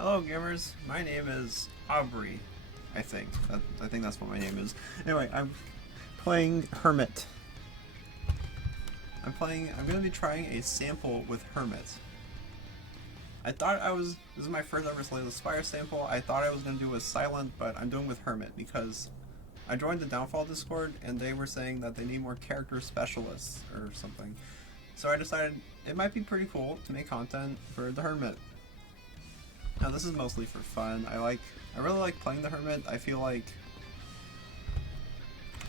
Hello gamers, my name is Aubrey, I think. I think that's what my name is. Anyway, I'm playing Hermit. I'm gonna be trying a sample with Hermit. This is my first ever Slay the Spire sample. I thought I was gonna do a Silent, but I'm doing with Hermit because I joined the Downfall Discord and they were saying that they need more character specialists or something. So I decided it might be pretty cool to make content for the Hermit. Now this is mostly for fun. I really like playing the Hermit. I feel like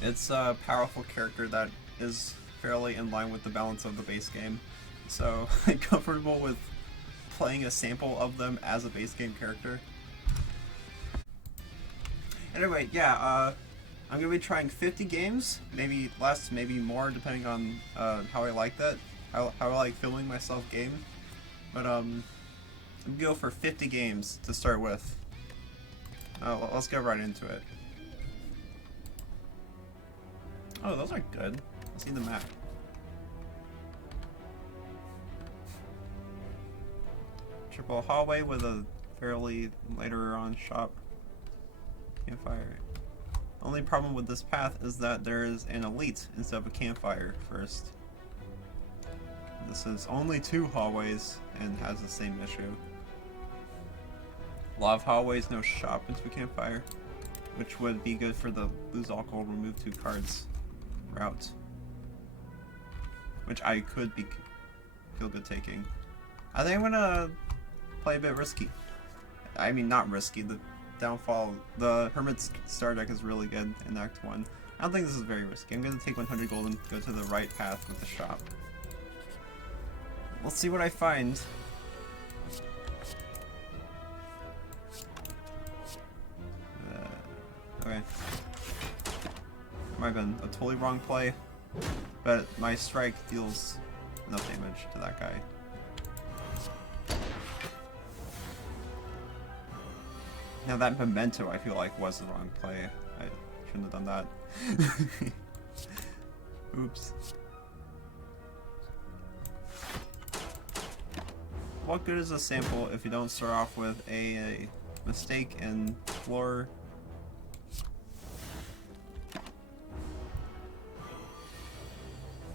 it's a powerful character that is fairly in line with the balance of the base game. So I'm comfortable with playing a sample of them as a base game character. Anyway, yeah, I'm gonna be trying 50 games, maybe less, maybe more, depending on how I like that, how I like filming myself game. But I'm gonna go for 50 games to start with. Let's get right into it. Oh, those are good. Let's see the map. Triple hallway with a fairly later on shop. Campfire. Only problem with this path is that there is an elite instead of a campfire first. This is only 2 hallways and has the same issue. A lot of hallways, no shop into a campfire, which would be good for the lose all gold, remove 2 cards route, which I could feel good taking. I think I'm gonna play a bit risky. I mean, not risky. The Hermit's star deck is really good in Act 1. I don't think this is very risky. I'm gonna take 100 gold and go to the right path with the shop. Let's see what I find. Okay. Might have been a totally wrong play, but my strike deals enough damage to that guy. Now that memento I feel like was the wrong play. I shouldn't have done that. Oops. What good is a sample if you don't start off with a mistake in floor?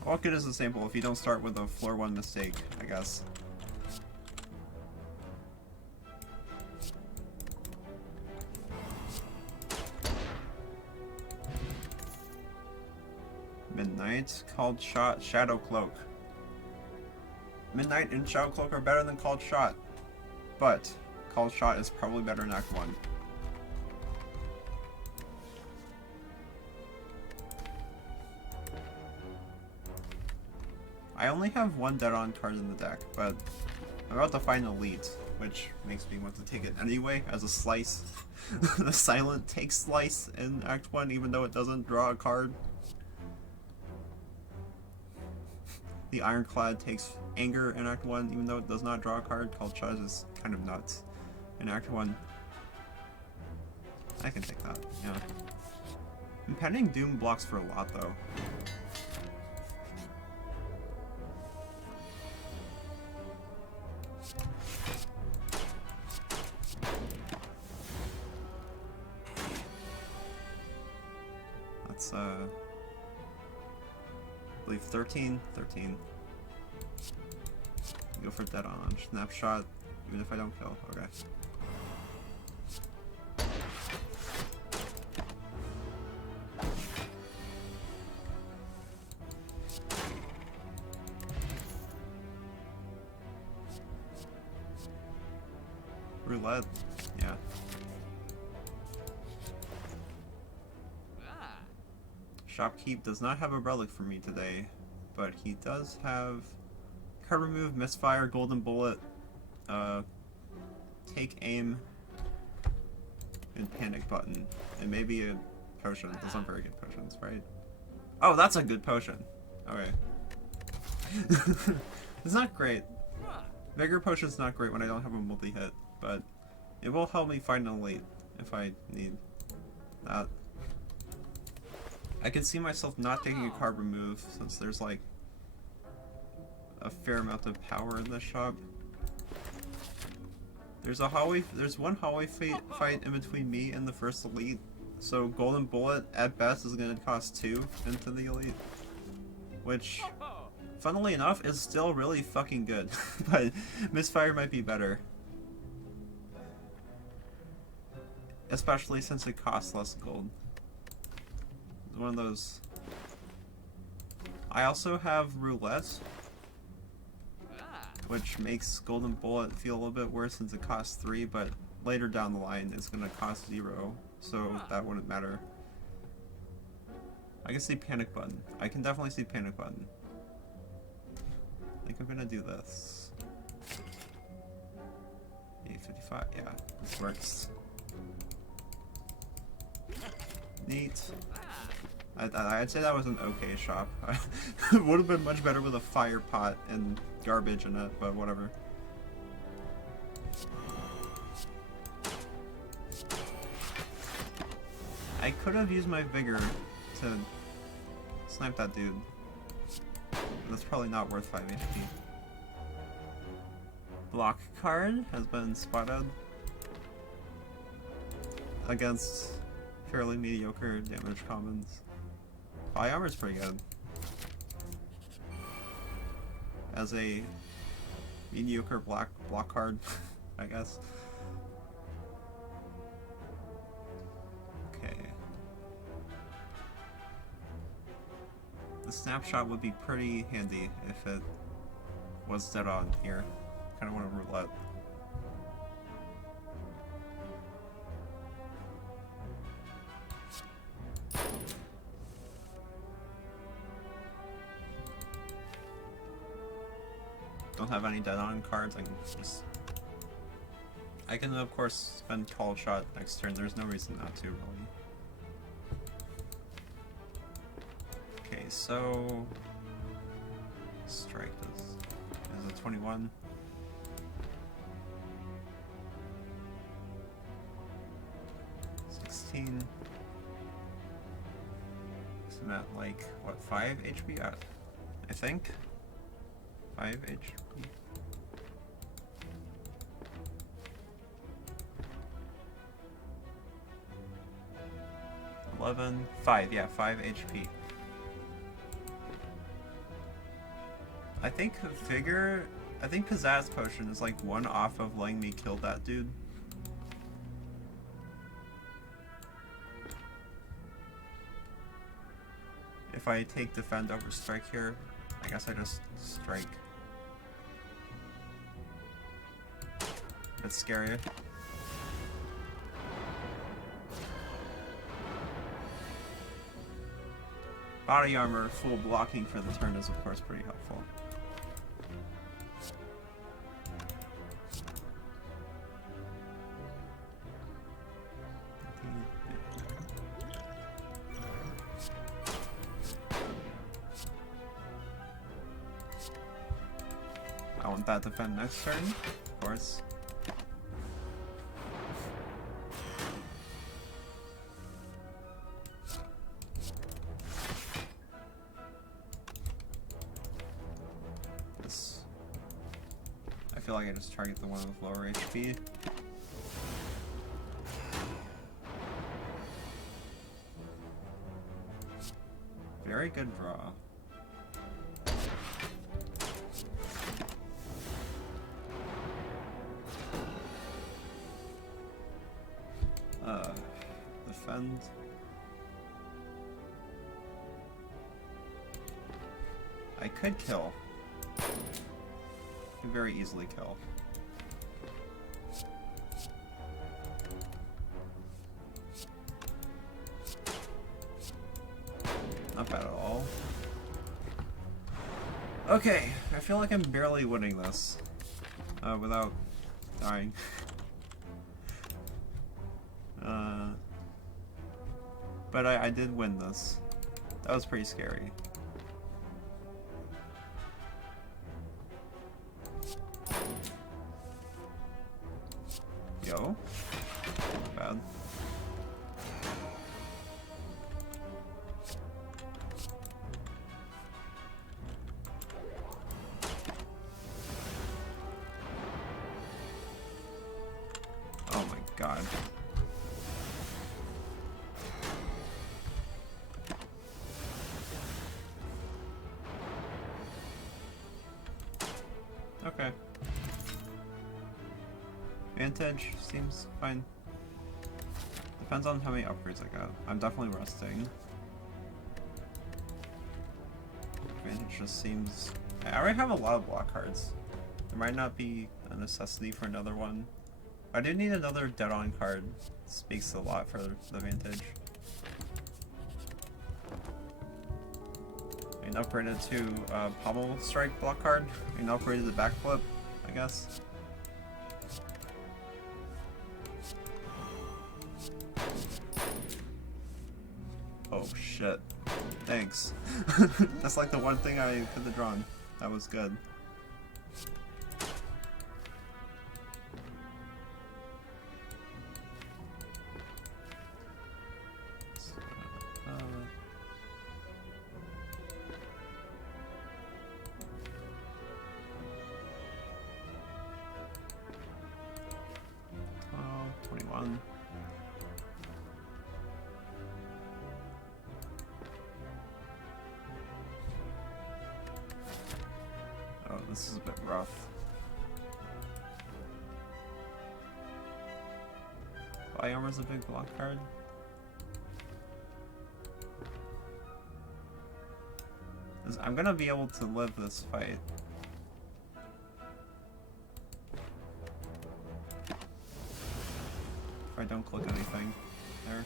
What good is a sample if you don't start with a floor 1 mistake, I guess? Midnight, Called Shot, Shadow Cloak. Midnight and Shadow Cloak are better than Called Shot, but Called Shot is probably better in Act 1. I only have 1 dead on card in the deck, but I'm about to find Elite, which makes me want to take it anyway as a slice. The Silent takes Slice in Act 1 even though it doesn't draw a card. The Ironclad takes Anger in Act 1 even though it does not draw a card. Called Shot is kind of nuts in Act 1. I can take that, yeah. Impending Doom blocks for a lot though. That's I believe 13. Go for dead on. Snapshot, even if I don't kill. Okay. Roulette, yeah. Shopkeep does not have a relic for me today, but he does have card remove, misfire, golden bullet, take aim, and panic button, and maybe a potion. Those aren't very good potions, right? Oh, that's a good potion. Okay. It's not great. Vigor potion's not great when I don't have a multi-hit, but it will help me find an elite if I need that. I can see myself not taking a card remove since there's like a fair amount of power in this shop. There's one hallway fight in between me and the first elite. So golden bullet at best is gonna cost 2 into the elite, which, funnily enough, is still really fucking good. But misfire might be better, especially since it costs less gold. It's one of those. I also have roulette, which makes golden bullet feel a little bit worse since it costs 3, but later down the line it's gonna cost 0, so that wouldn't matter. I can see panic button. I can definitely see panic button. I think I'm gonna do this. 855, yeah, this works. Neat. I'd say that was an okay shop. It would have been much better with a fire pot and garbage in it, but whatever. I could have used my vigor to snipe that dude. That's probably not worth 5 HP. Block card has been spotted against fairly mediocre damage commons. Body armor is pretty good. As a mediocre block card, I guess. Okay. The snapshot would be pretty handy if it was dead on here. Kinda want a roulette. Don't have any dead on cards. I can of course spend call shot next turn. There's no reason not to, really. Okay, so strike this is a 21. So I'm at like what, 5 HP? I think 5 HP. 11, 5, yeah, 5 HP. I think Pizzazz Potion is like 1 off of letting me kill that dude. If I take defend over strike here, I guess I just strike. It's scary. Body armor full blocking for the turn is of course pretty helpful. I want that defend next turn, of course. This, I feel like I just target the one with lower HP. Very good draw. Defend. I could kill. Could very easily kill. Not bad at all. Okay, I feel like I'm barely winning this without dying. But I did win this. That was pretty scary. Yo. Not bad. Oh my god. Okay. Vantage seems fine. Depends on how many upgrades I got. I'm definitely resting. Vantage just seems... I already have a lot of block cards. There might not be a necessity for another one. I do need another dead-on card. Speaks a lot for the Vantage. I can upgrade it to Pommel Strike block card. I can upgrade it to Backflip, I guess. Oh shit. Thanks. That's like the one thing I could have drawn. That was good. Oh, this is a bit rough. Body armor's a big block card. I'm gonna be able to live this fight. If I don't click anything there.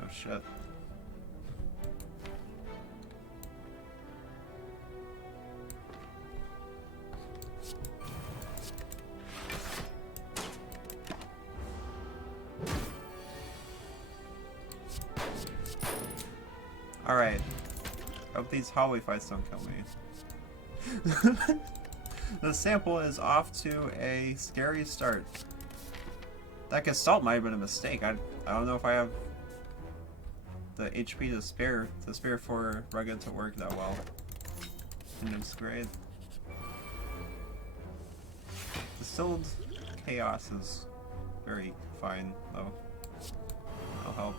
Oh shit. Alright. Hope these hallway fights don't kill me. The sample is off to a scary start. That Gestalt might have been a mistake. I don't know if I have the HP to spare for Rugged to work that well. In this grade. Distilled Chaos is very fine though. That'll help.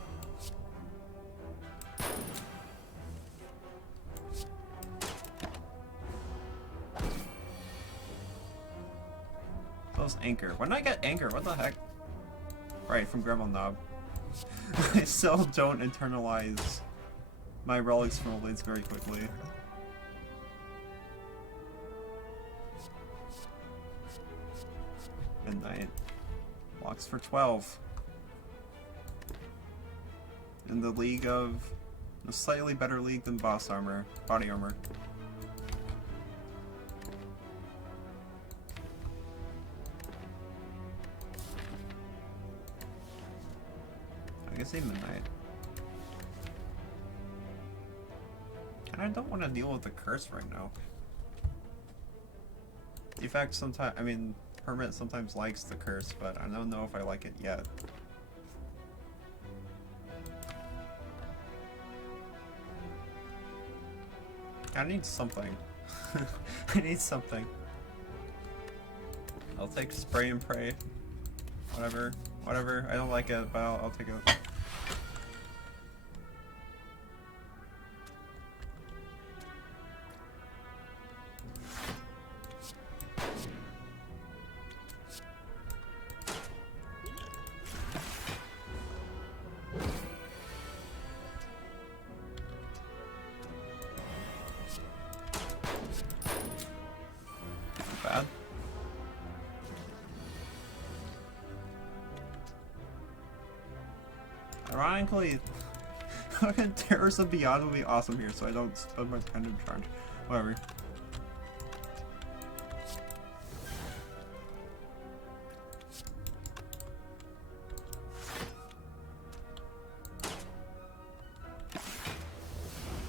Close Anchor. When did I get Anchor? What the heck? Right, from Gremlin Knob. I still don't internalize my relics from Blades very quickly. Midnight. Blocks for 12. In the league of... a slightly better league than Boss Armor. Body Armor. I guess say Midnight. And I don't want to deal with the curse right now. Defect sometimes, I mean, Hermit sometimes likes the curse, but I don't know if I like it yet. I need something. I need something. I'll take Spray and Pray. Whatever. Whatever. I don't like it, but I'll take it. Bad. Ironically, Terrors of Beyond would be awesome here, so I don't spend my pendant charge. Whatever.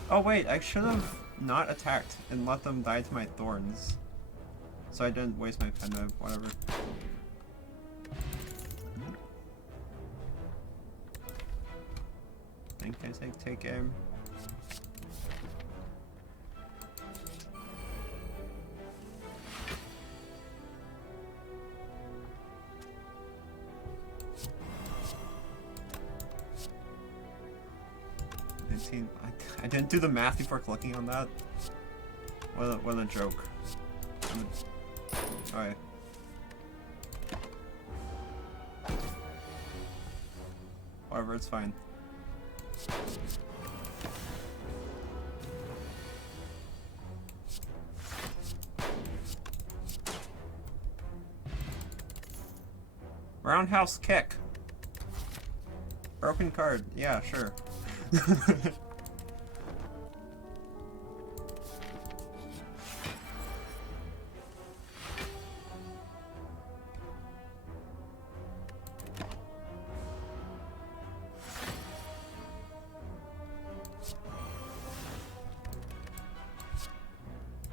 Oh wait, I should have not attacked and let them die to my thorns. So I didn't waste my pendant, whatever. I think I take aim. 14. I didn't do the math before clicking on that. What a joke. Alright. Whatever, it's fine. Roundhouse kick. Broken card. Yeah, sure.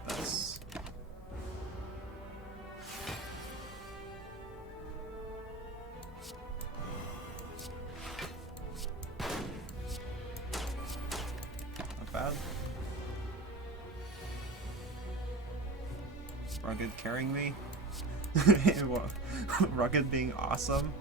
That's... not bad. Rugged carrying me. Rugged being awesome.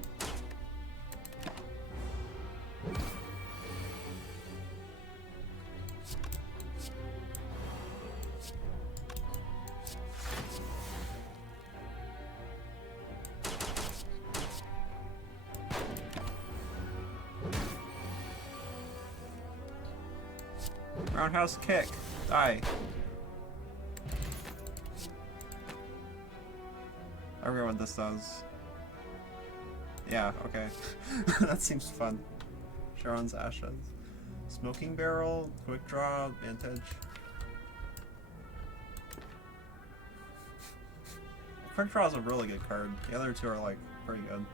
Roundhouse kick. Die. I forget what this does. Yeah, okay. That seems fun. Sharon's Ashes. Smoking Barrel, Quick Draw, Vantage. Quick Draw is a really good card. The other two are like pretty good.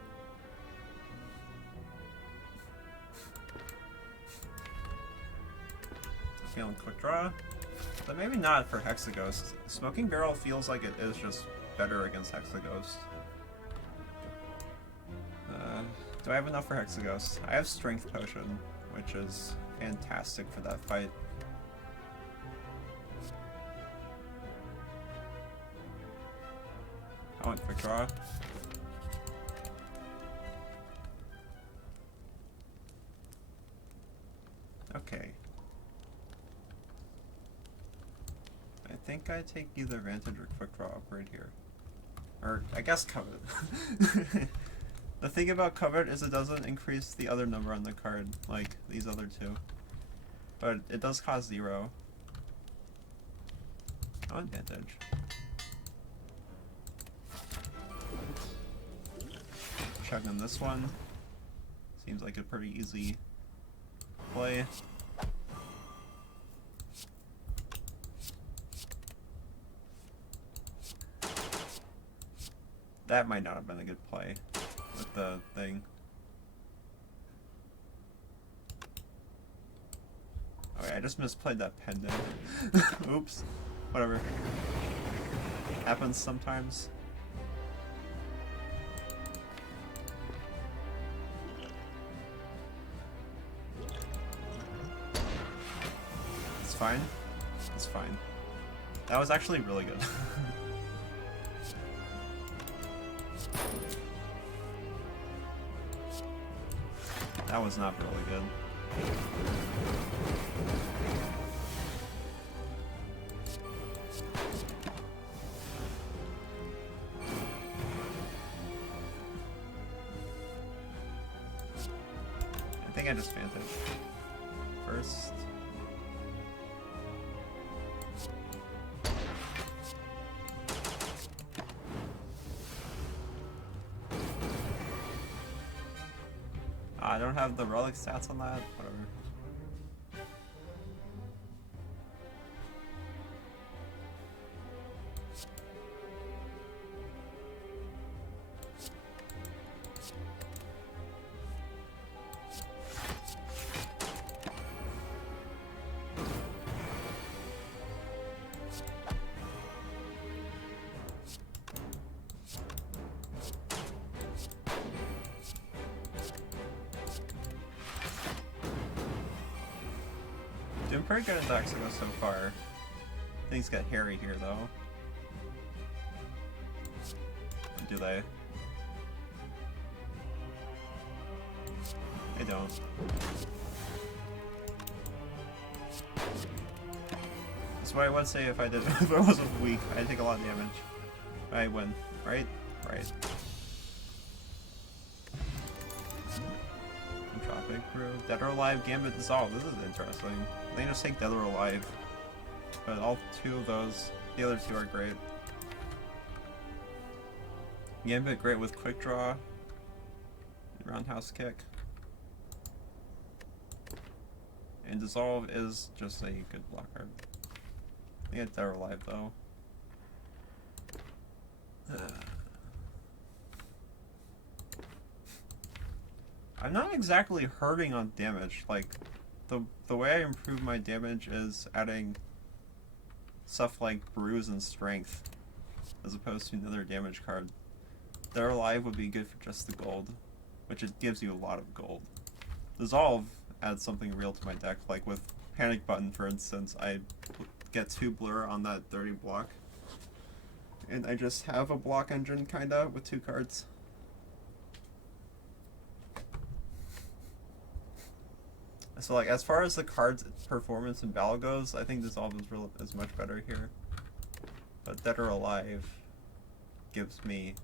Feeling Quick Draw. But maybe not for Hexaghost. Smoking Barrel feels like it is just better against Hexaghost. Do I have enough for Hexaghost? I have Strength Potion, which is fantastic for that fight. I want Quick Draw. Okay. I think I take either Vantage or Quick Draw Upgrade here. Or, I guess Covet. The thing about Covet is it doesn't increase the other number on the card, like these other two. But it does cost 0. I want Vantage. Checking on this one. Seems like a pretty easy play. That might not have been a good play with the thing. Okay, I just misplayed that pendant. Oops. Whatever. Happens sometimes. It's fine. It's fine. That was actually really good. That was not really good. I think I just Vantage first. I don't have the relic stats on that, whatever. Doing pretty good at Hexaghost so far. Things get hairy here though. Or do they? They don't. That's what I would say if I did if I wasn't weak. I'd take a lot of damage. I win, right? Right. Entropic Brew. Dead or Alive, Gambit, Dissolve. This is interesting. They just take Dead or Alive. But all two of those, the other two are great. Gambit great with Quick Draw. Roundhouse Kick. And Dissolve is just a good block card. I get Dead or Alive though. I'm not exactly hurting on damage. Like, the way I improve my damage is adding stuff like Bruise and Strength, as opposed to another damage card. Dead or Alive would be good for just the gold, which it gives you a lot of gold. Dissolve adds something real to my deck, like with Panic Button, for instance. I get 2 Blur on that dirty block, and I just have a block engine, kinda, with 2 cards. So, like, as far as the card's performance in battle goes, I think Dissolve is much better here. But Dead or Alive gives me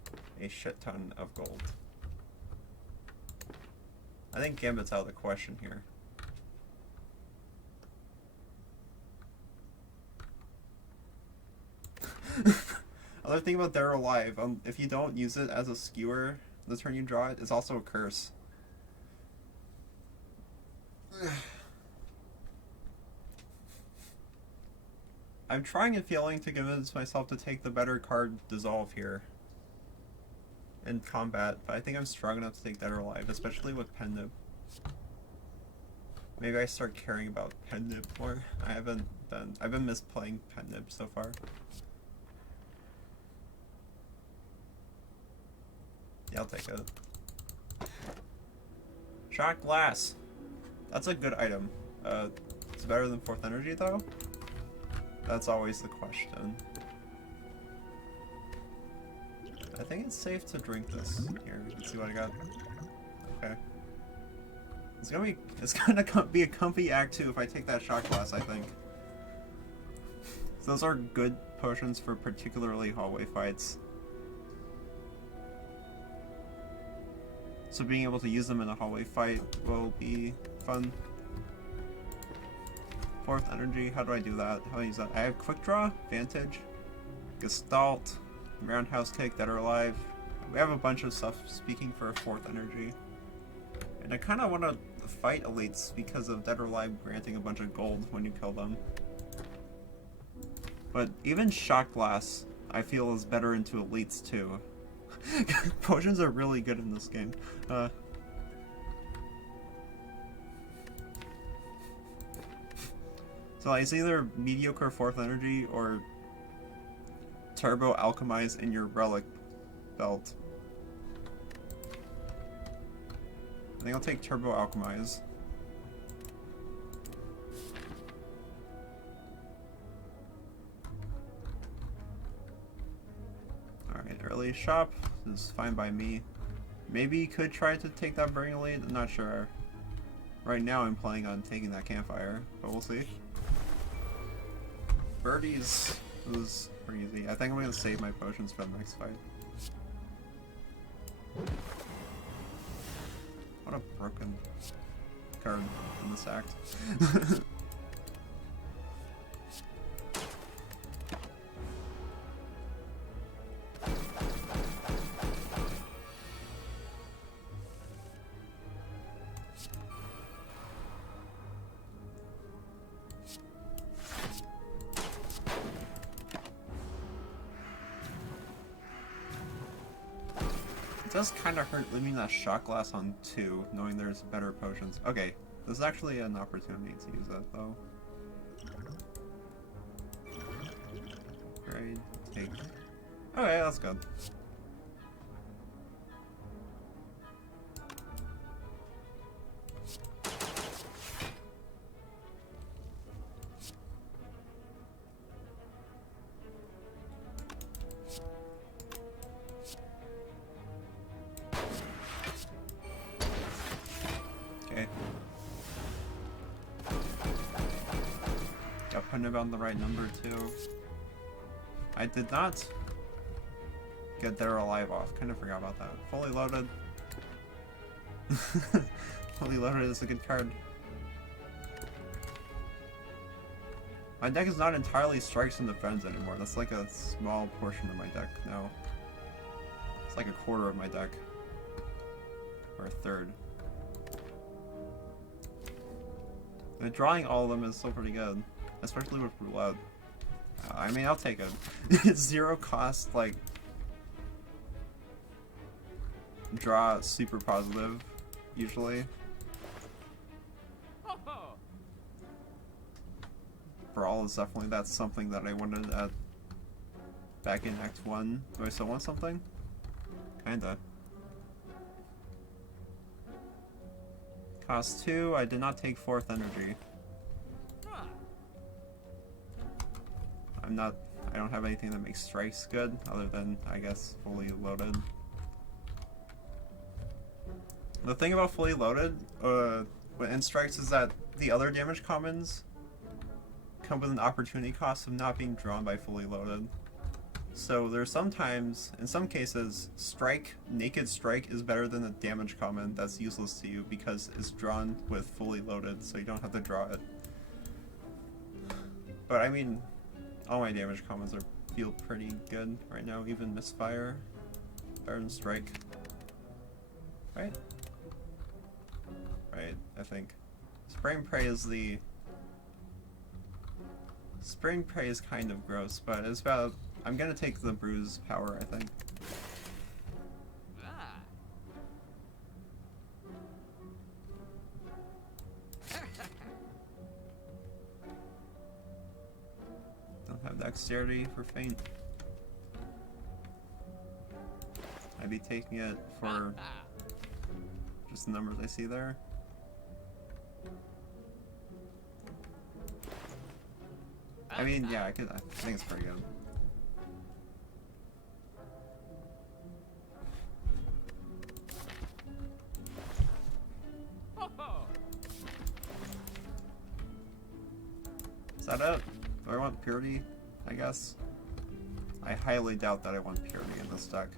a shit ton of gold. I think Gambit's out of the question here. Other thing about Dead or Alive, if you don't use it as a skewer the turn you draw it, it's also a curse. I'm trying and failing to convince myself to take the better card Dissolve here in combat, but I think I'm strong enough to take Dead or Alive, especially with Pen Nib. Maybe I start caring about Pen Nib more. I've been misplaying Pen Nib so far. Yeah, I'll take it. Shot Glass. That's a good item. It's better than 4th Energy though? That's always the question. I think it's safe to drink this. Here, let's see what I got. Okay. It's gonna be a comfy act 2 if I take that Shot Glass, I think. So those are good potions for particularly hallway fights. So being able to use them in a hallway fight will be fun. 4th Energy, how do I do that? How do I use that? I have Quick Draw, Vantage, Gestalt, Roundhouse Kick, Dead or Alive. We have a bunch of stuff speaking for 4th Energy. And I kind of want to fight elites because of Dead or Alive granting a bunch of gold when you kill them. But even Shot Glass, I feel, is better into elites too. Potions are really good in this game. So it's either mediocre 4th Energy or Turbo Alchemize in your Relic belt. I think I'll take Turbo Alchemize. Alright, early shop is fine by me. Maybe you could try to take that Burning Elite, I'm not sure. Right now I'm planning on taking that Campfire, but we'll see. Birdies was pretty easy. I think I'm gonna save my potions for the next fight. What a broken card in this act. It does kind of hurt leaving that Shot Glass on 2, knowing there's better potions. Okay, this is actually an opportunity to use that, though. Great, take... Okay, that's good. putting it on the right number too. I did not get They're Alive off. Kind of forgot about that. Fully loaded. Fully loaded is a good card. My deck is not entirely strikes and defends anymore. That's like a small portion of my deck now. It's like a quarter of my deck. Or a third. But drawing all of them is still pretty good. Especially with roulette. I mean, I'll take it. It's zero cost, like... draw super positive, usually. Brawl is definitely, that's something that I wanted at back in Act 1. Do I still want something? Kinda. Cost 2, I did not take 4th energy. I don't have anything that makes strikes good, other than, I guess, fully loaded. The thing about fully loaded in strikes is that the other damage commons come with an opportunity cost of not being drawn by fully loaded. So there's sometimes, in some cases, naked strike is better than a damage common that's useless to you because it's drawn with fully loaded, so you don't have to draw it. But I mean, all my damage commons feel pretty good right now, even Misfire. Better than strike. Right? Right, I think. Spray and Pray is the... Spray and Pray is kind of gross, but it's about... I'm gonna take the Bruise power, I think. Don't have Dexterity for Feint. I'd be taking it for just the numbers I see there. I mean, yeah, I think it's pretty good. Is that it? Do I want Purity? I guess. I highly doubt that I want Purity in this deck.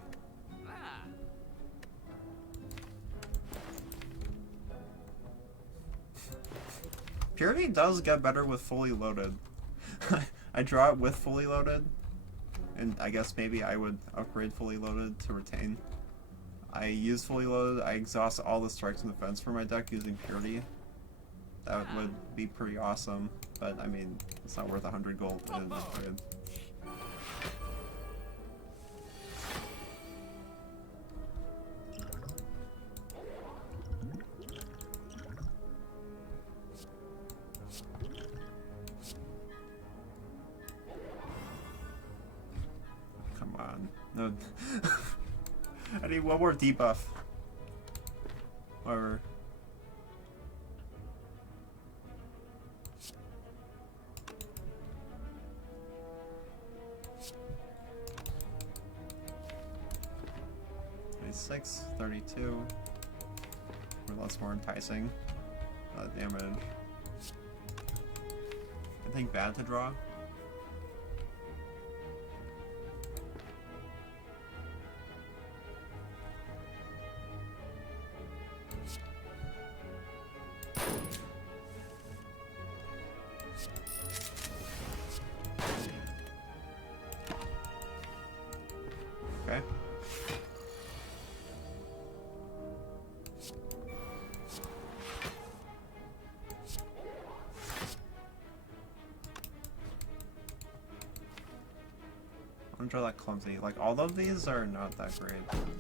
Purity does get better with fully loaded. I draw it with fully loaded, and I guess maybe I would upgrade fully loaded to retain. I use fully loaded, I exhaust all the strikes and defense for my deck using Purity. That would be pretty awesome, but I mean, it's not worth 100 gold in this trade. Come on. No. I need one more debuff. Whatever. Six, 32. Or less more enticing. Damage. I think bad to draw. Okay. I'm draw that clumsy. Like, all of these are not that great.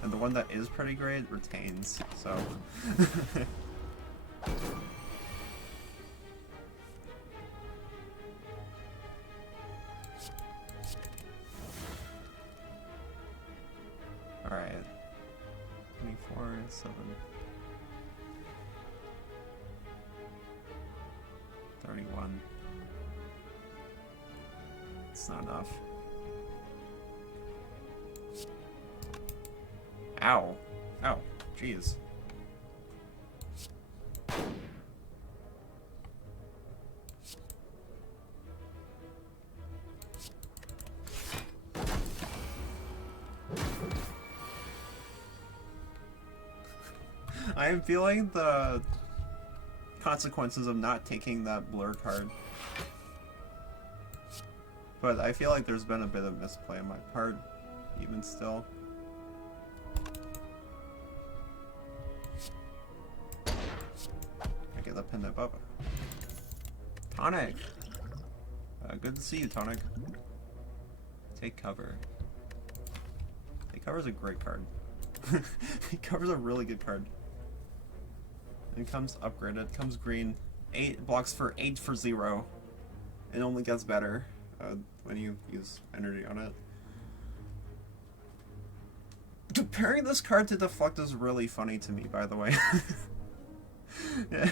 And the one that is pretty great retains, so... Alright. 24, 7... 31. It's not enough. Ow. Ow. Jeez. I am feeling the consequences of not taking that blur card. But I feel like there's been a bit of misplay on my part, even still. I get the pin up. Tonic! Good to see you, Tonic. Take cover. Take cover is a great card. Take cover's a really good card. It comes upgraded, comes green. 8 blocks for 8 for 0. It only gets better when you use energy on it. Comparing this card to Deflect is really funny to me, by the way. Yeah.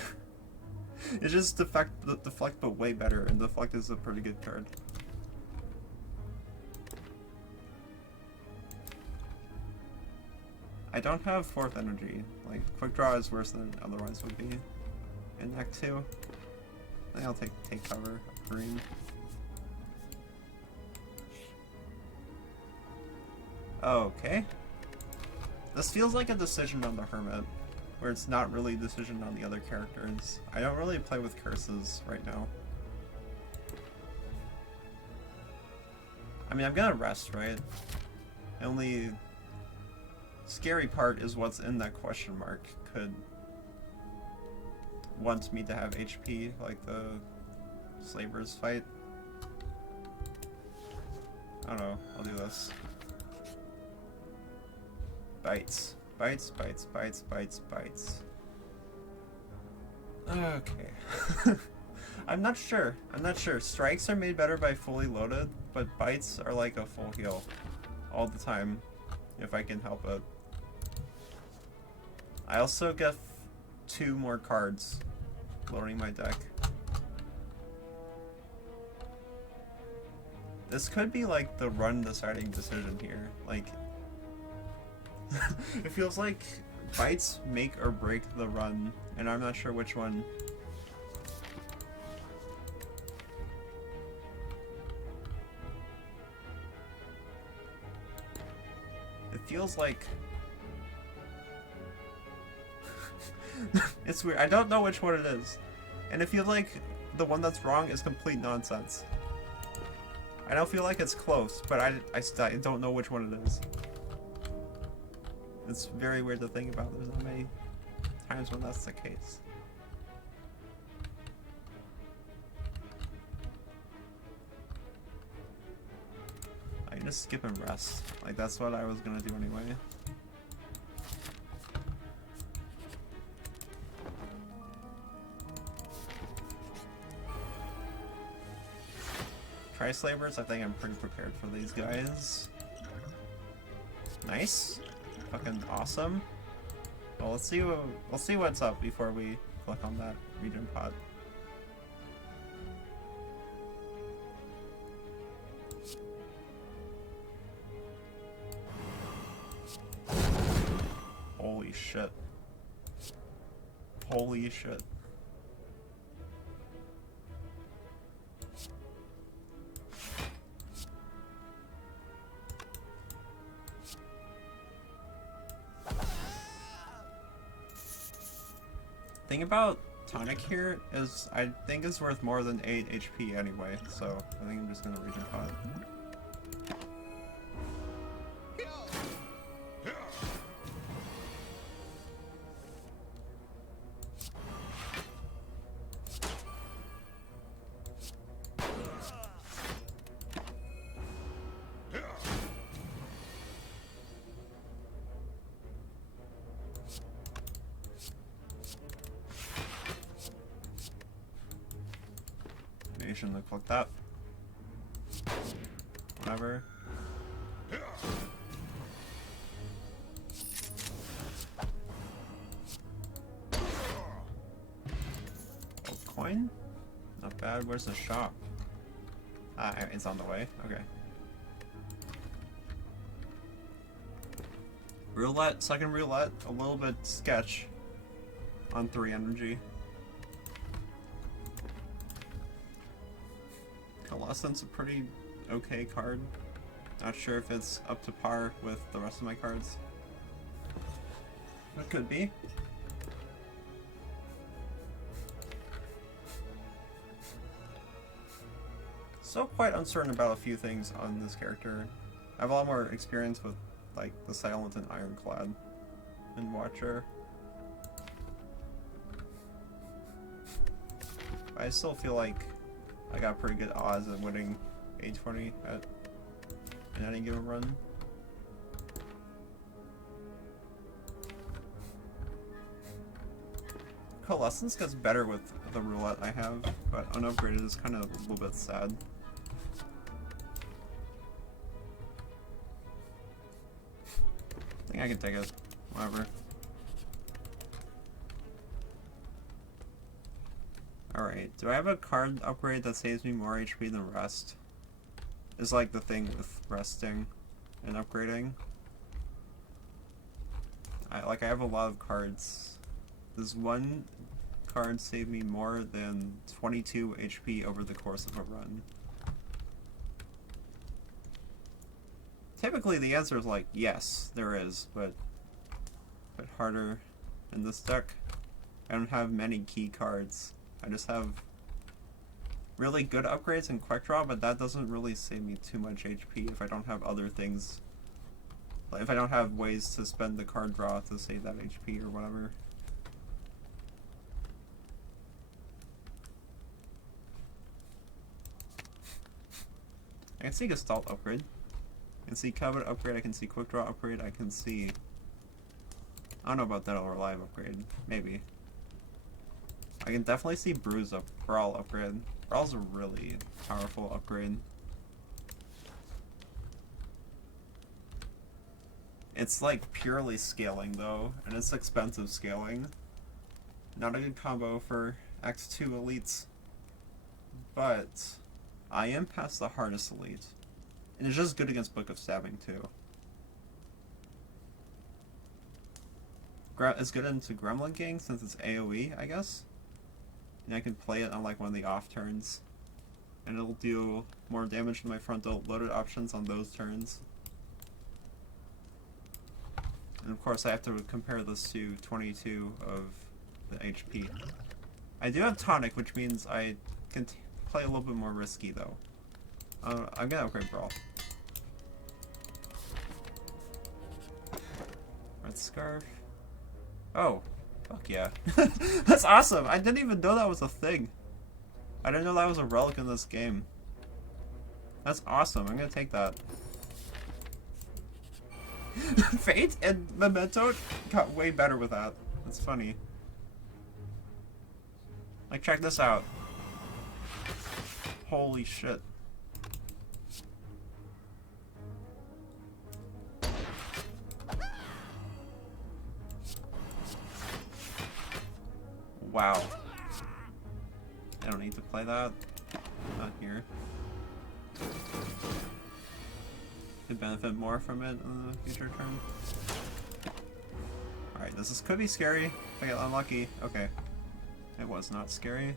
It's just Deflect but way better, and Deflect is a pretty good card. I don't have 4th energy. Like, Quick Draw is worse than it otherwise would be. In Act 2. I think I'll take cover of green. Okay. This feels like a decision on the Hermit, where it's not really a decision on the other characters. I don't really play with curses right now. I mean, I'm gonna rest, right? The only scary part is what's in that question mark could want me to have HP, like the Slavers fight. I don't know, I'll do this. Bites. Bites, bites, bites, bites, bites. Okay. I'm not sure. Strikes are made better by fully loaded, but bites are like a full heal all the time, if I can help it. I also get 2 more cards loading my deck. This could be like the run deciding decision here. Like, it feels like bites make or break the run, and I'm not sure which one. It feels like it's weird. I don't know which one it is. And it feels like the one that's wrong is complete nonsense. I don't feel like it's close, but I don't know which one it is. It's very weird to think about. There's not many times when that's the case. I can just skip and rest. Like, that's what I was gonna do anyway. Tri-Slavers, I think I'm pretty prepared for these guys. Nice. Fucking awesome. Well, let's see what's up before we click on that regen pod. Holy shit. Holy shit. Thing about Tonic here is I think it's worth more than 8 HP anyway, so I think I'm just gonna regen pod. Shouldn't have clicked that. Whatever. Gold coin? Not bad. Where's the shop? Ah, it's on the way. Okay. Roulette, second roulette, a little bit sketch on 3 energy. Coalescence, a pretty okay card. Not sure if it's up to par with the rest of my cards. It could be. Still quite uncertain about a few things on this character. I have a lot more experience with, like, the Silent and Ironclad and Watcher. I still feel like I got pretty good odds at winning A20 in any given run. Coalescence gets better with the roulette I have, but unupgraded is kind of a little bit sad. I think I can take it. Whatever. Alright, do I have a card upgrade that saves me more HP than rest? Is like the thing with resting and upgrading. I have a lot of cards. Does one card save me more than 22 HP over the course of a run? Typically the answer is like, yes, there is, but harder in this deck. I don't have many key cards. I just have really good upgrades and quick draw, but that doesn't really save me too much HP if I don't have other things. Like if I don't have ways to spend the card draw to save that HP or whatever. I can see Gestalt upgrade. I can see Covet upgrade, I can see Quick Draw upgrade, I can see... I don't know about Dead or Alive upgrade. Maybe. I can definitely see Brawl upgrade. Brawl's a really powerful upgrade. It's like purely scaling though, and it's expensive scaling. Not a good combo for X2 elites. But I am past the hardest elite. And it's just good against Book of Stabbing too. It's good into Gremlin King since it's AoE, I guess. And I can play it on like one of the off turns. And it'll do more damage to my frontal loaded options on those turns. And of course I have to compare this to 22 of the HP. I do have Tonic, which means I can play a little bit more risky though. I'm gonna upgrade Brawl. Red Scarf. Oh, fuck yeah. That's awesome! I didn't even know that was a thing. I didn't know that was a relic in this game. That's awesome, I'm gonna take that. Fate and Memento got way better with that. That's funny. Like, check this out. Holy shit. Wow. I don't need to play that. Not here. Could benefit more from it in the future turn. Alright, could be scary. If I get unlucky. Okay. It was not scary.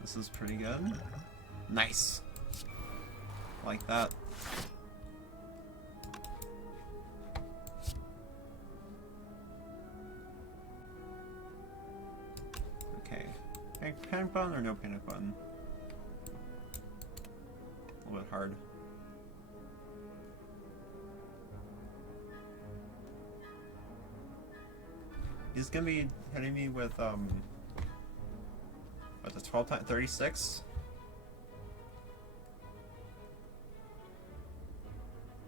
This is pretty good. Nice. Like that. Okay. Panic button or no panic button? A little bit hard. He's gonna be hitting me with what, the 12 times 36?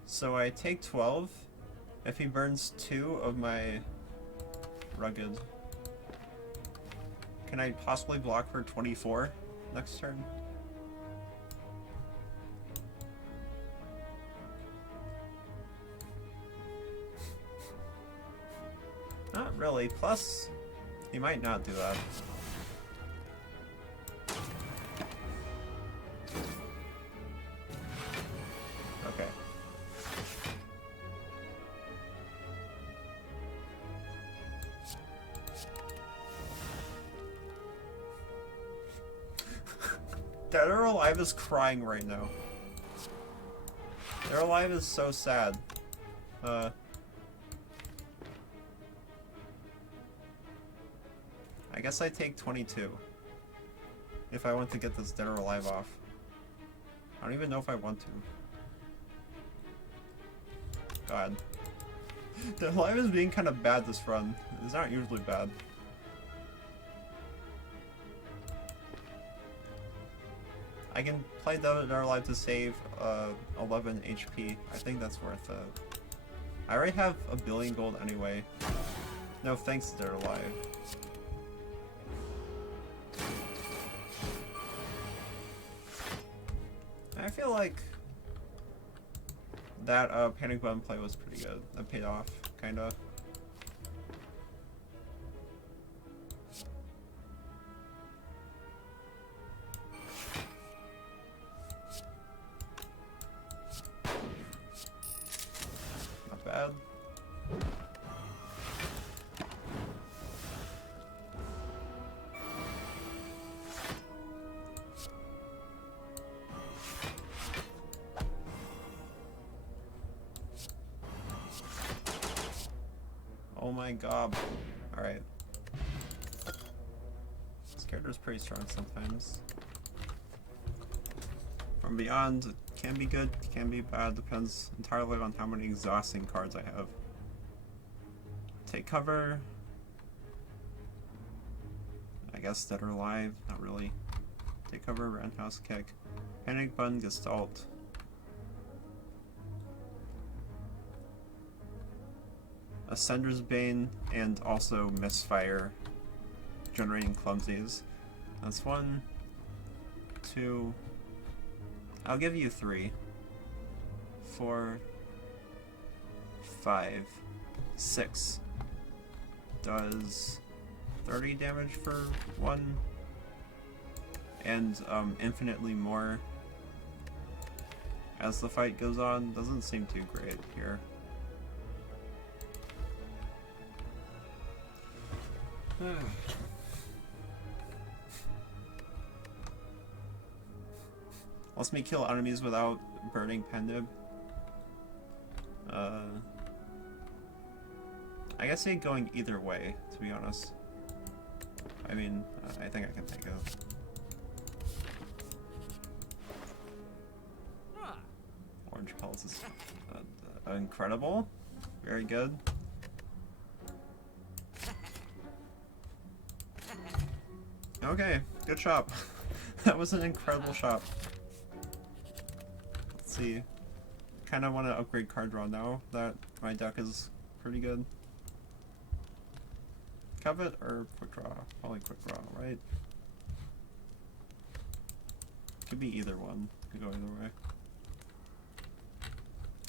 So I take 12 if he burns 2 of my rugged. Can I possibly block for 24 next turn? Not really. Plus, he might not do that. Okay. Dead or Alive is crying right now. Dead or Alive is so sad. I guess I take 22. If I want to get this Dead or Alive off. I don't even know if I want to. God. Dead or Alive is being kind of bad this run. It's not usually bad. I can play Dead or Alive to save 11 HP. I think that's worth it. I already have a billion gold anyway. No thanks to Dead or Alive. I feel like that panic button play was pretty good. That paid off, kinda. Not bad. Oh my god. Alright. This character's pretty strong sometimes. From Beyond, it can be good, can be bad, depends entirely on how many exhausting cards I have. Take cover. I guess Dead or Alive, not really. Take cover, roundhouse kick. Panic button, Gestalt. Ascender's Bane, and also Misfire, generating clumsies. That's 1, 2, I'll give you 3, 4, 5, 6. Does 30 damage for 1, and infinitely more as the fight goes on. Doesn't seem too great here. Lets me kill enemies without burning Pendib. I guess it's going either way, to be honest. I mean, I think I can take it. Orange Pulse is incredible. Very good. Okay, good shop. That was an incredible shop. Let's see. Kind of want to upgrade card draw now that my deck is pretty good. Covet or quick draw? Probably quick draw, right? Could be either one. Could go either way.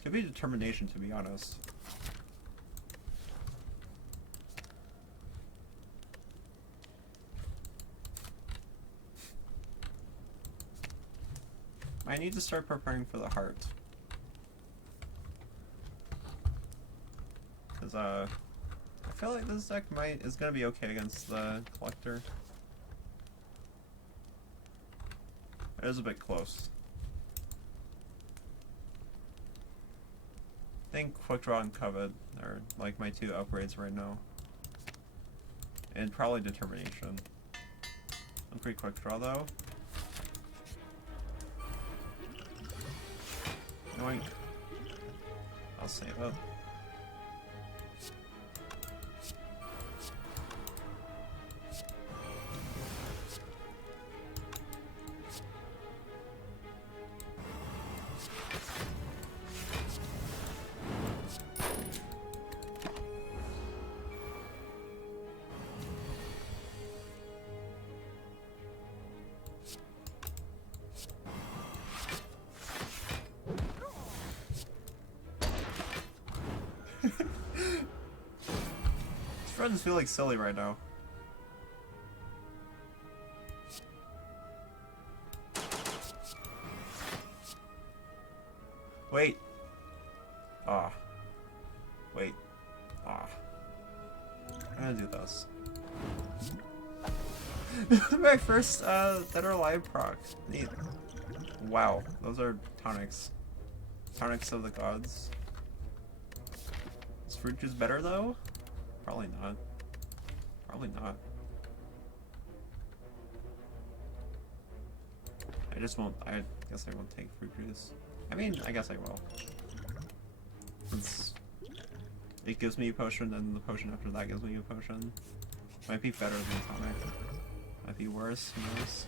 Could be determination, to be honest. I need to start preparing for the heart. Cause I feel like this deck is gonna be okay against the collector. It is a bit close. I think quick draw and covet are like my 2 upgrades right now. And probably determination. Upgrade quick draw though. Yoink. I'll save it. Friends feel like silly right now. Wait. Ah. Wait. Ah. I'm gonna do this. My first Dead or Alive proc. Neat. Wow, those are tonics. Tonics of the gods. Is fruit juice better though? Probably not. Probably not. I just won't. I guess I won't take fruit juice. I mean, I guess I will. It gives me a potion, and the potion after that gives me a potion. Might be better than tonic. Might be worse, who knows.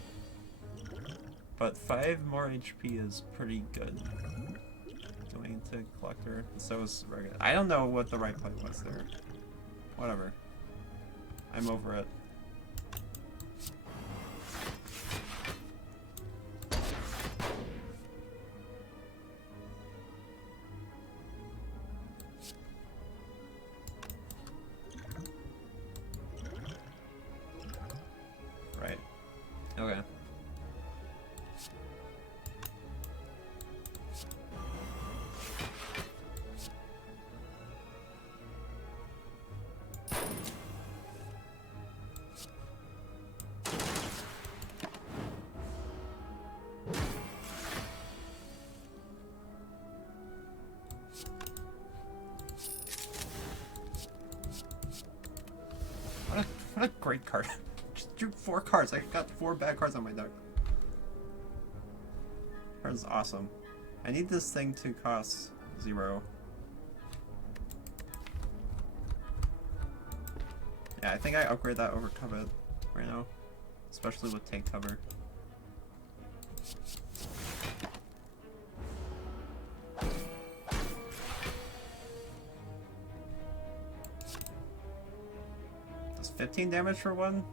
But 5 more HP is pretty good. Going to collector, so is regular. I don't know what the right play was there. Whatever. I'm over it. Right. Okay. What a great card. Just drew 4 cards. I got 4 bad cards on my deck. Card's awesome. I need this thing to cost 0. Yeah, I think I upgrade that over covet right now. Especially with tank cover. Does 15 damage for 1?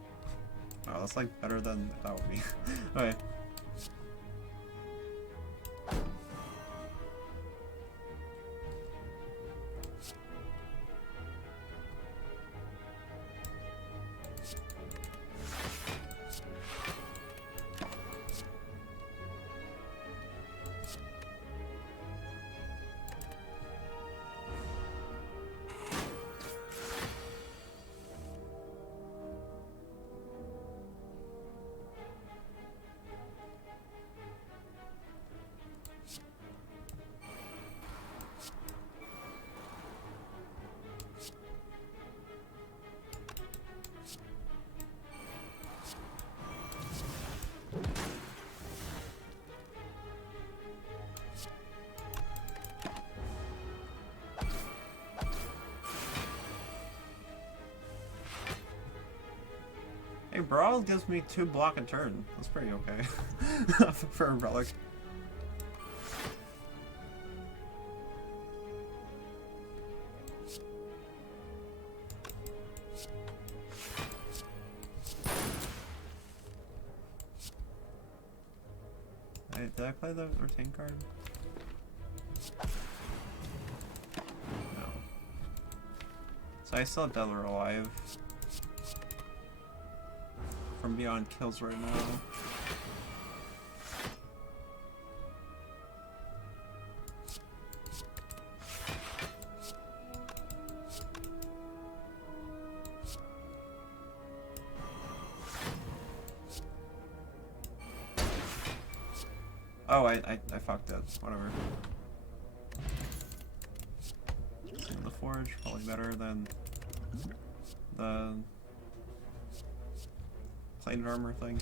Oh, that's like better than that would be. Okay. Hey, Brawl gives me 2 block a turn. That's pretty okay. For a relic. Did I play the retain card? No. So I still have Dead or Alive. From beyond kills right now. Oh, I fucked it. Whatever. The Forge, probably better than the plated armor thing.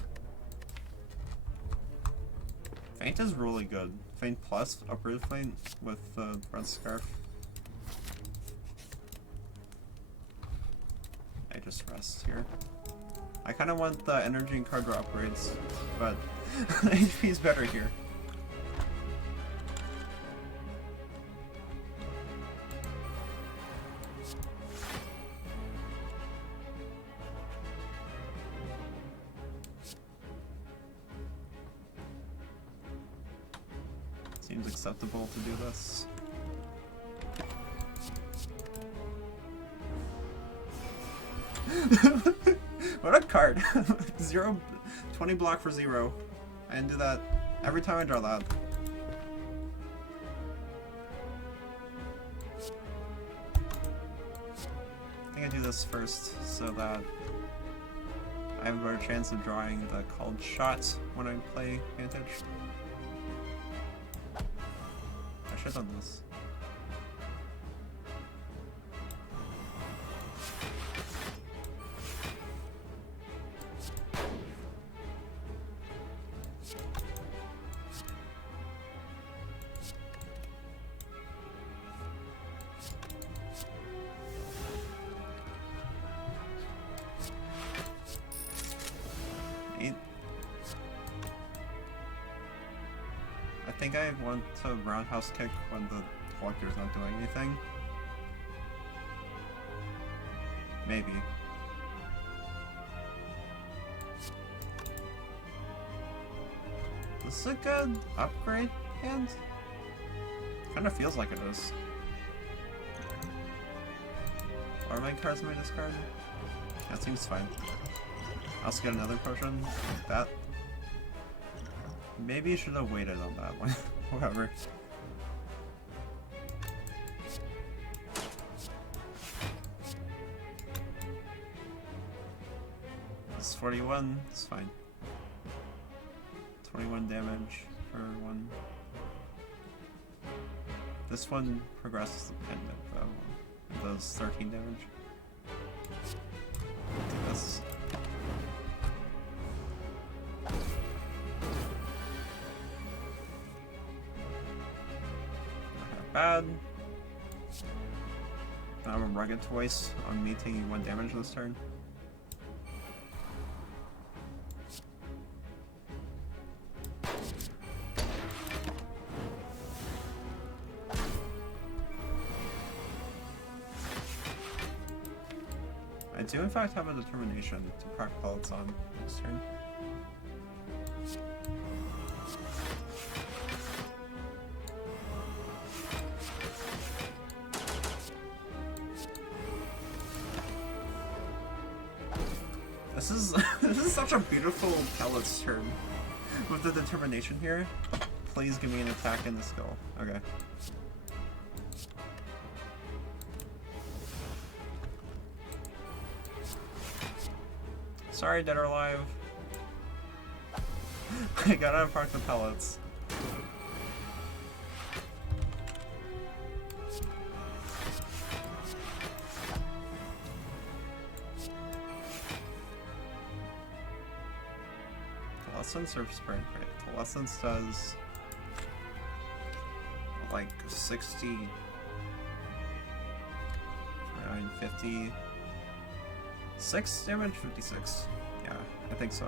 Feint is really good. Feint plus upgrade feint with the red scarf. I just rest here. I kind of want the energy and card draw upgrades, but HP is better here. Seems acceptable to do this. What a card! 20 block for 0. I didn't do that every time I draw that. I think I do this first so that I have a better chance of drawing the called shot when I play Vantage. I should have done this. I think I want to roundhouse kick when the collector's not doing anything. Maybe. This is a good upgrade hand? Kinda feels like it is. Are my cards in my discard? That seems fine. I also get another potion like that. Maybe you should have waited on that one. Whatever. It's 41, it's fine. 21 damage for one. This one progresses the pendant though. It does 13 damage. Take this. Bad. I'm a rugged twice on me taking 1 damage this turn. I do in fact have a determination to proc pellets on this turn. This is such a beautiful pellets turn. With the determination here, please give me an attack and a skill. Okay. Sorry, dead or alive. I gotta park the pellets. Coalescence or sprint? Right. Coalescence does like 60, 49, 50, 6 damage? 56. Yeah, I think so.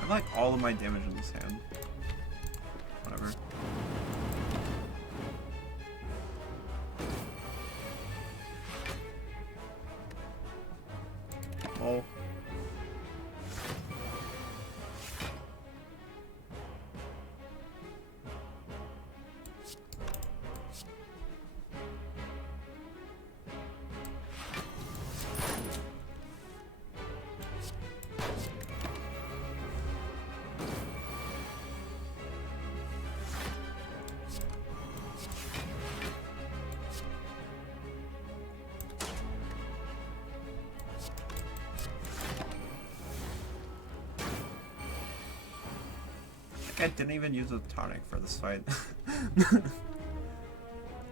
I like all of my damage in this hand. Whatever. Oh. I didn't even use a tonic for this fight.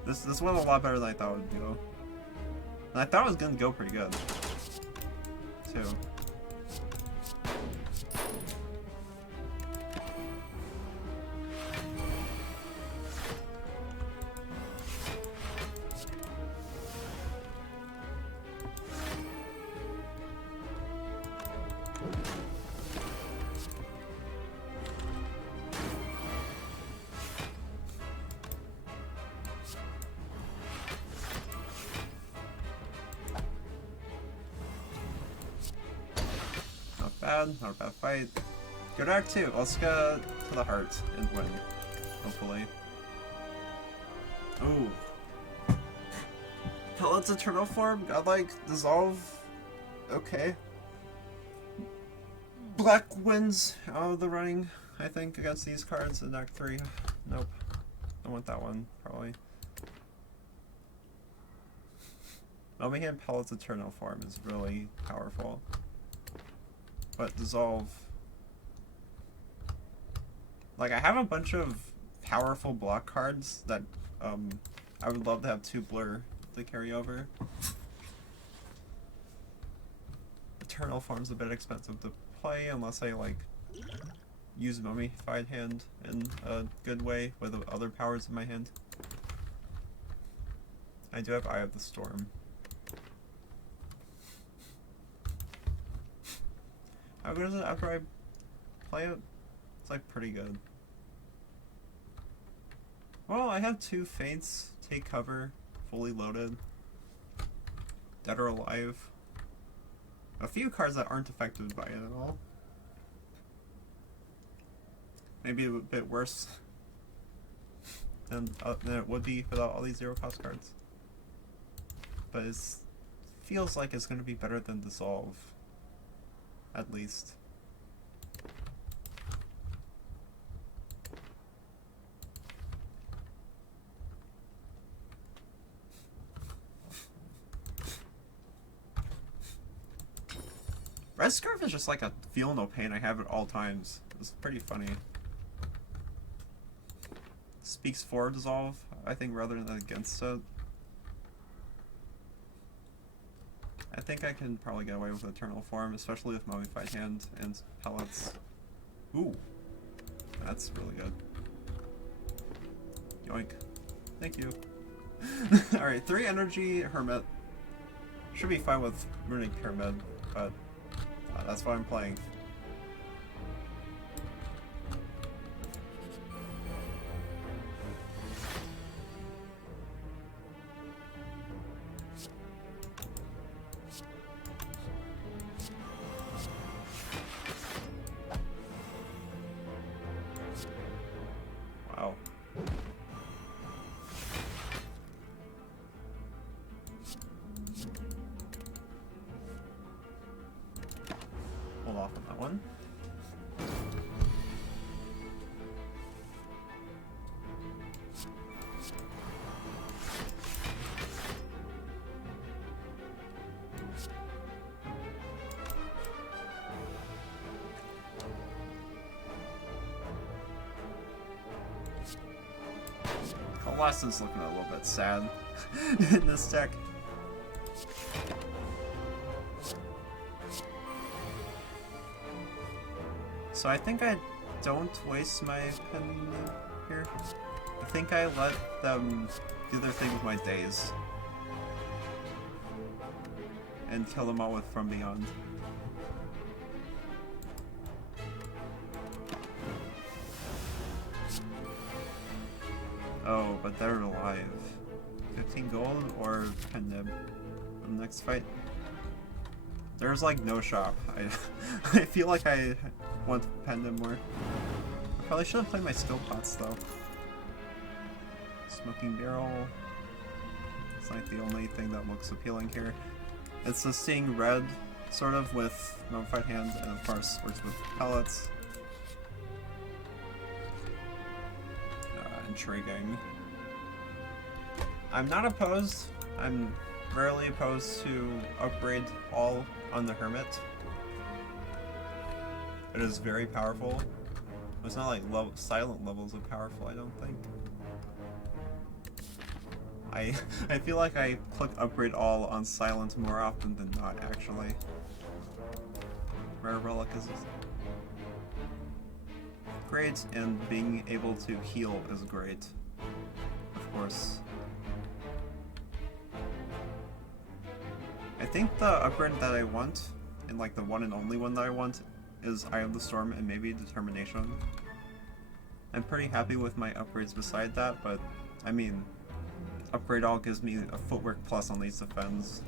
This went a lot better than I thought it would go. And I thought it was gonna go pretty good. Too. Not a bad fight. Good art too. Let's go to the heart and win. Hopefully. Ooh. Pellet's Eternal Form? Godlike Dissolve? Okay. Black wins out of the running. I think, against these cards in deck 3. Nope. I want that one, probably. Melmingham Pellet's Eternal Form is really powerful. But Dissolve... Like, I have a bunch of powerful block cards that I would love to have 2 Blur to carry over. Eternal Form's a bit expensive to play unless I, like, use Mummified Hand in a good way with other powers in my hand. I do have Eye of the Storm. How good is it after I play it? It's like pretty good. Well, I have 2 Faints, Take Cover, fully loaded, Dead or Alive. A few cards that aren't affected by it at all. Maybe a bit worse than it would be without all these 0-cost cards. But it feels like it's going to be better than Dissolve. At least. Red Scarf is just like a feel no pain I have at all times. It's pretty funny. Speaks for Dissolve, I think, rather than against it. I think I can probably get away with Eternal Form, especially with Mummified Hand and Pellets. Ooh, that's really good. Yoink. Thank you. Alright, 3 energy, Hermit. Should be fine with Runic Pyramid, but that's what I'm playing. Wow. Hold off on that one. Coalescence looking a little bit sad in this deck. So I think I don't waste my pen here. I think I let them do their thing with my days. And kill them all with From Beyond. Oh, but they're alive. 15 gold or Pendib in the next fight? There's like no shop. I feel like I want Pendib more. I probably should have played my skill pots though. Smoking Barrel. It's like the only thing that looks appealing here. It's just seeing red, sort of, with Mummified Hand, and of course works with pellets. Intriguing. I'm not opposed. I'm rarely opposed to upgrade all on the Hermit. It is very powerful. It's not like silent levels of powerful, I don't think. I feel like I click upgrade all on silent more often than not, actually. Rare Relic is great, and being able to heal is great, of course. I think the upgrade that I want, and like the one and only one that I want, is Eye of the Storm and maybe Determination. I'm pretty happy with my upgrades beside that, but I mean, upgrade all gives me a footwork plus on these defense.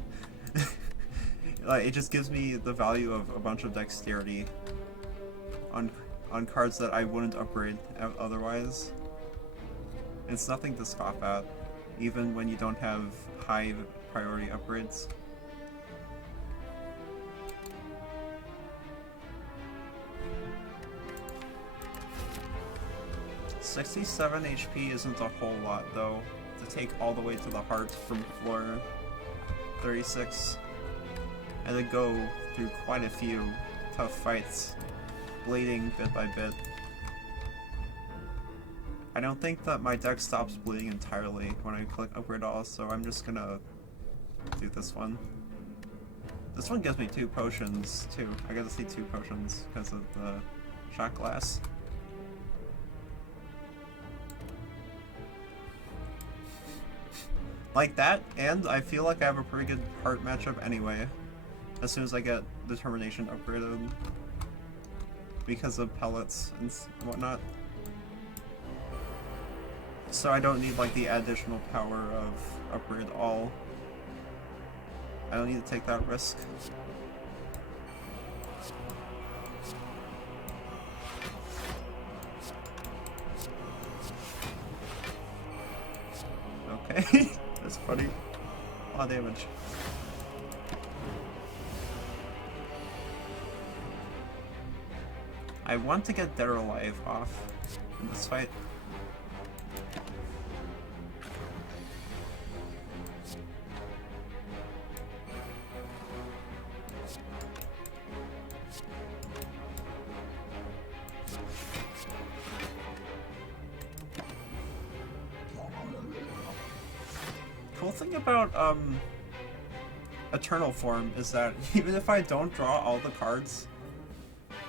Like, it just gives me the value of a bunch of dexterity on cards that I wouldn't upgrade otherwise. It's nothing to scoff at, even when you don't have high priority upgrades. 67 HP isn't a whole lot, though, to take all the way to the heart from floor 36. I had to go through quite a few tough fights, bleeding bit by bit. I don't think that my deck stops bleeding entirely when I click upgrade all, so I'm just gonna do this one. This one gives me 2 potions, too. I get to see 2 potions because of the shot glass. Like that, and I feel like I have a pretty good heart matchup anyway, as soon as I get Determination upgraded, because of pellets and whatnot. So I don't need like the additional power of upgrade all. I don't need to take that risk. Okay, that's funny. A lot of damage. I want to get Dead or Alive off in this fight. Cool thing about Eternal Form is that even if I don't draw all the cards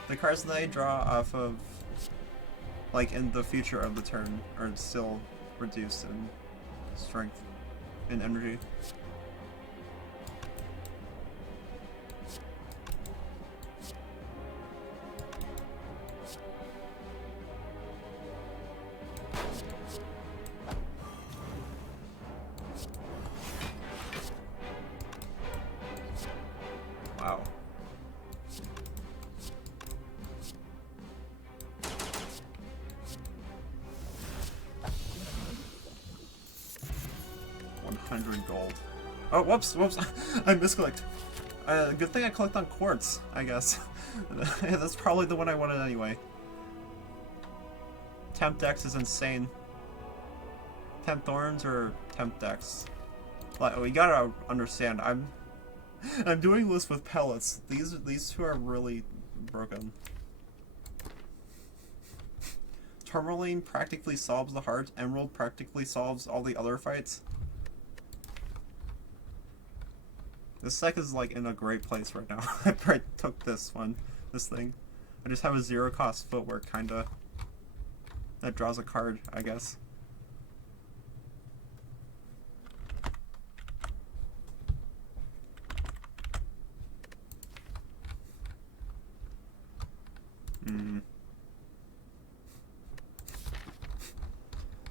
that I draw off of, like, in the future of the turn are still reduced in strength and energy. Wow. $100 gold. Oh, whoops. I misclicked. Good thing I clicked on quartz, I guess. That's probably the one I wanted anyway. Temp Dex is insane. Temp Thorns or Temp Dex? Like, we gotta understand, I'm doing this with pellets. These two are really broken. Tourmaline practically solves the heart. Emerald practically solves all the other fights. This deck is like in a great place right now. I took this thing. I just have a 0-cost footwork kinda. That draws a card, I guess.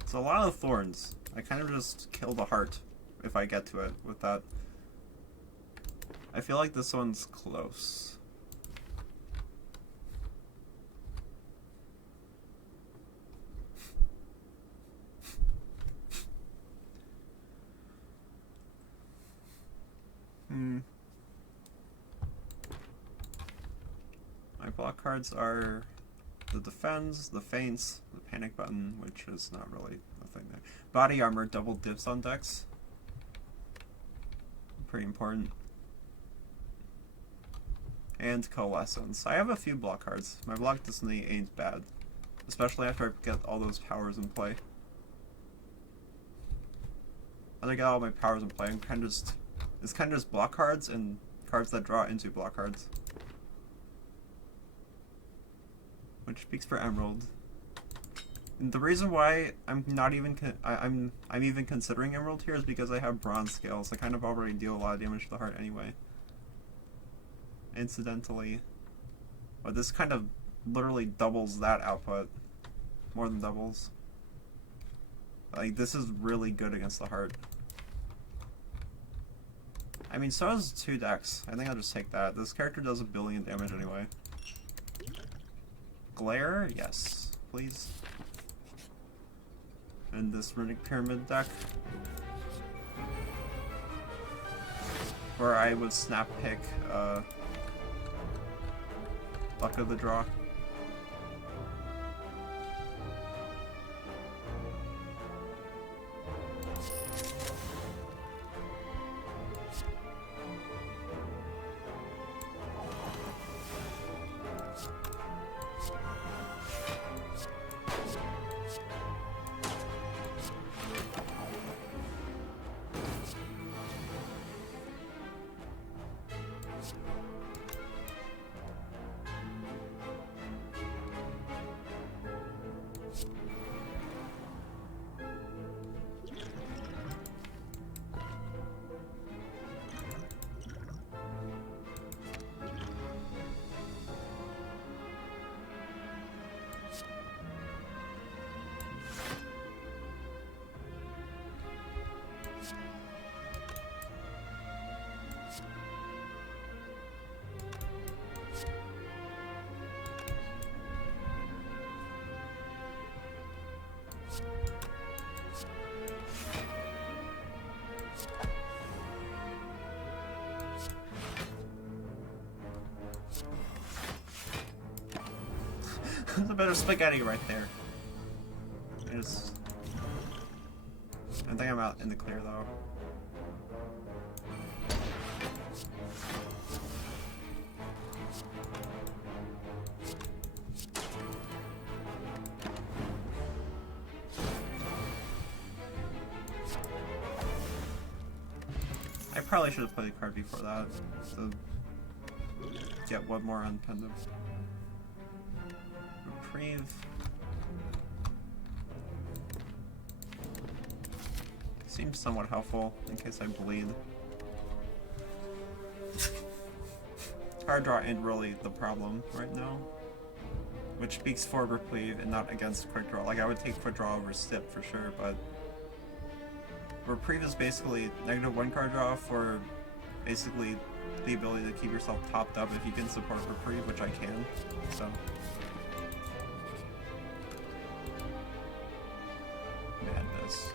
It's a lot of thorns. I kind of just kill the heart if I get to it with that. I feel like this one's close. My block cards are the Defends, the Feints, the Panic Button, which is not really a thing there. Body Armor, double dibs on decks. Pretty important. And Coalescence. I have a few block cards. My block Destiny ain't bad. Especially after I get all those powers in play. As I get all my powers in play, it's kind of just block cards and cards that draw into block cards. Which speaks for Emerald. And the reason why I'm not even I'm even considering Emerald here is because I have Bronze Scales. I kind of already deal a lot of damage to the heart anyway. Incidentally, but this kind of literally doubles that output. More than doubles. Like, this is really good against the heart. I mean, so does 2 decks. I think I'll just take that. This character does 1 billion damage anyway. Glare? Yes, please. And this Runic Pyramid deck, where I would snap pick Luck of the Draw. There's a bit of spaghetti right there. I think I'm out in the clear though. I probably should have played a card before that to get one more on Pendant. Reprieve. Seems somewhat helpful in case I bleed. Card draw ain't really the problem right now, which speaks for Reprieve and not against Quick Draw. Like, I would take Quick Draw over Stip for sure, but Reprieve is basically -1 card draw for basically the ability to keep yourself topped up if you can support Reprieve, which I can, so. Madness.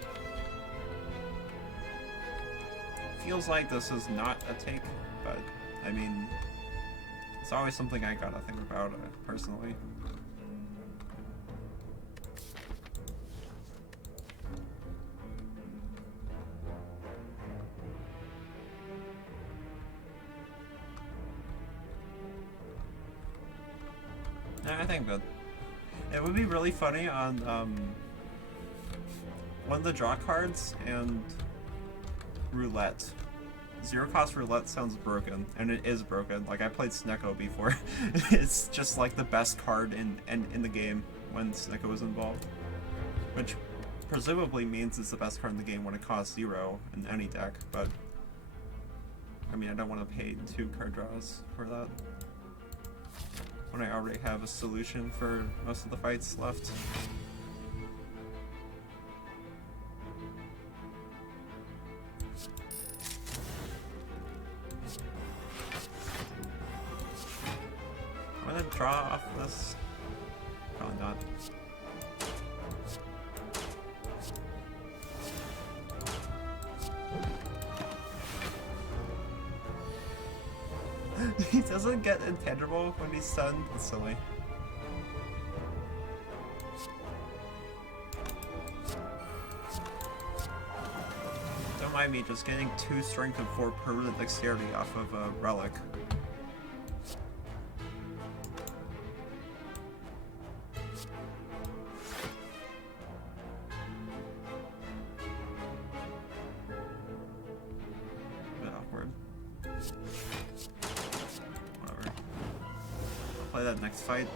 Feels like this is not a take, but I mean, it's always something I gotta think about personally. Yeah, I think that it would be really funny on one of the draw cards and Roulette. Zero cost Roulette sounds broken, and it is broken. Like, I played Snecko before. It's just like the best card in the game when Snecko was involved, which presumably means it's the best card in the game when it costs 0 in any deck. But I mean, I don't want to pay 2 card draws for that when I already have a solution for most of the fights left. I'm gonna draw off this. Probably not. He doesn't get intangible when he's stunned. It's silly. Don't mind me just getting 2 strength and 4 permanent dexterity off of a relic. That next fight.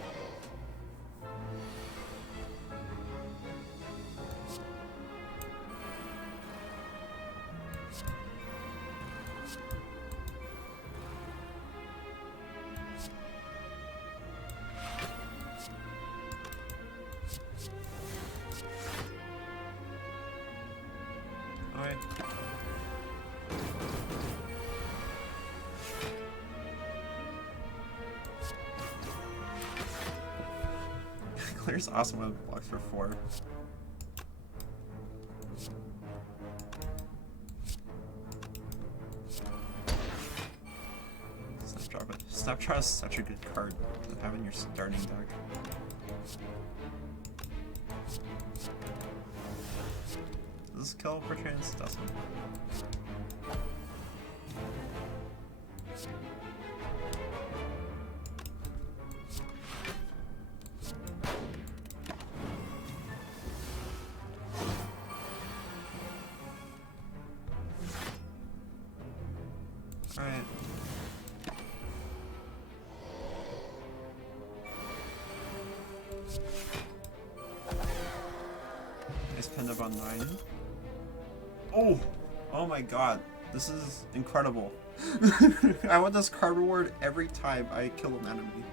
Alright. Clear's awesome when it blocks for 4. Snapdraw is such a good card to have in your starting deck. Does this kill perchance? Doesn't. Alright. Nice pin on 9. Oh! Oh my god. This is incredible. I want this card reward every time I kill an enemy.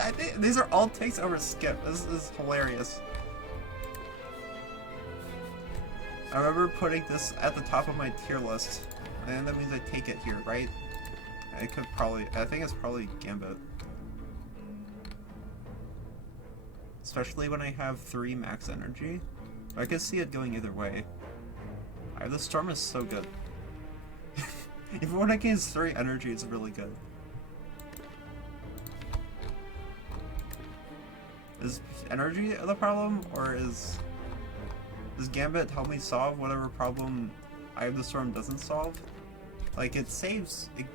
I think these are all takes over skip. This is hilarious. I remember putting this at the top of my tier list, and that means I take it here, right? I think it's probably Gambit. Especially when I have 3 max energy. I can see it going either way. The Storm is so good. Even when I gains 3 energy, it's really good. Is energy the problem, or does Gambit help me solve whatever problem Eye of the Storm doesn't solve? Like, it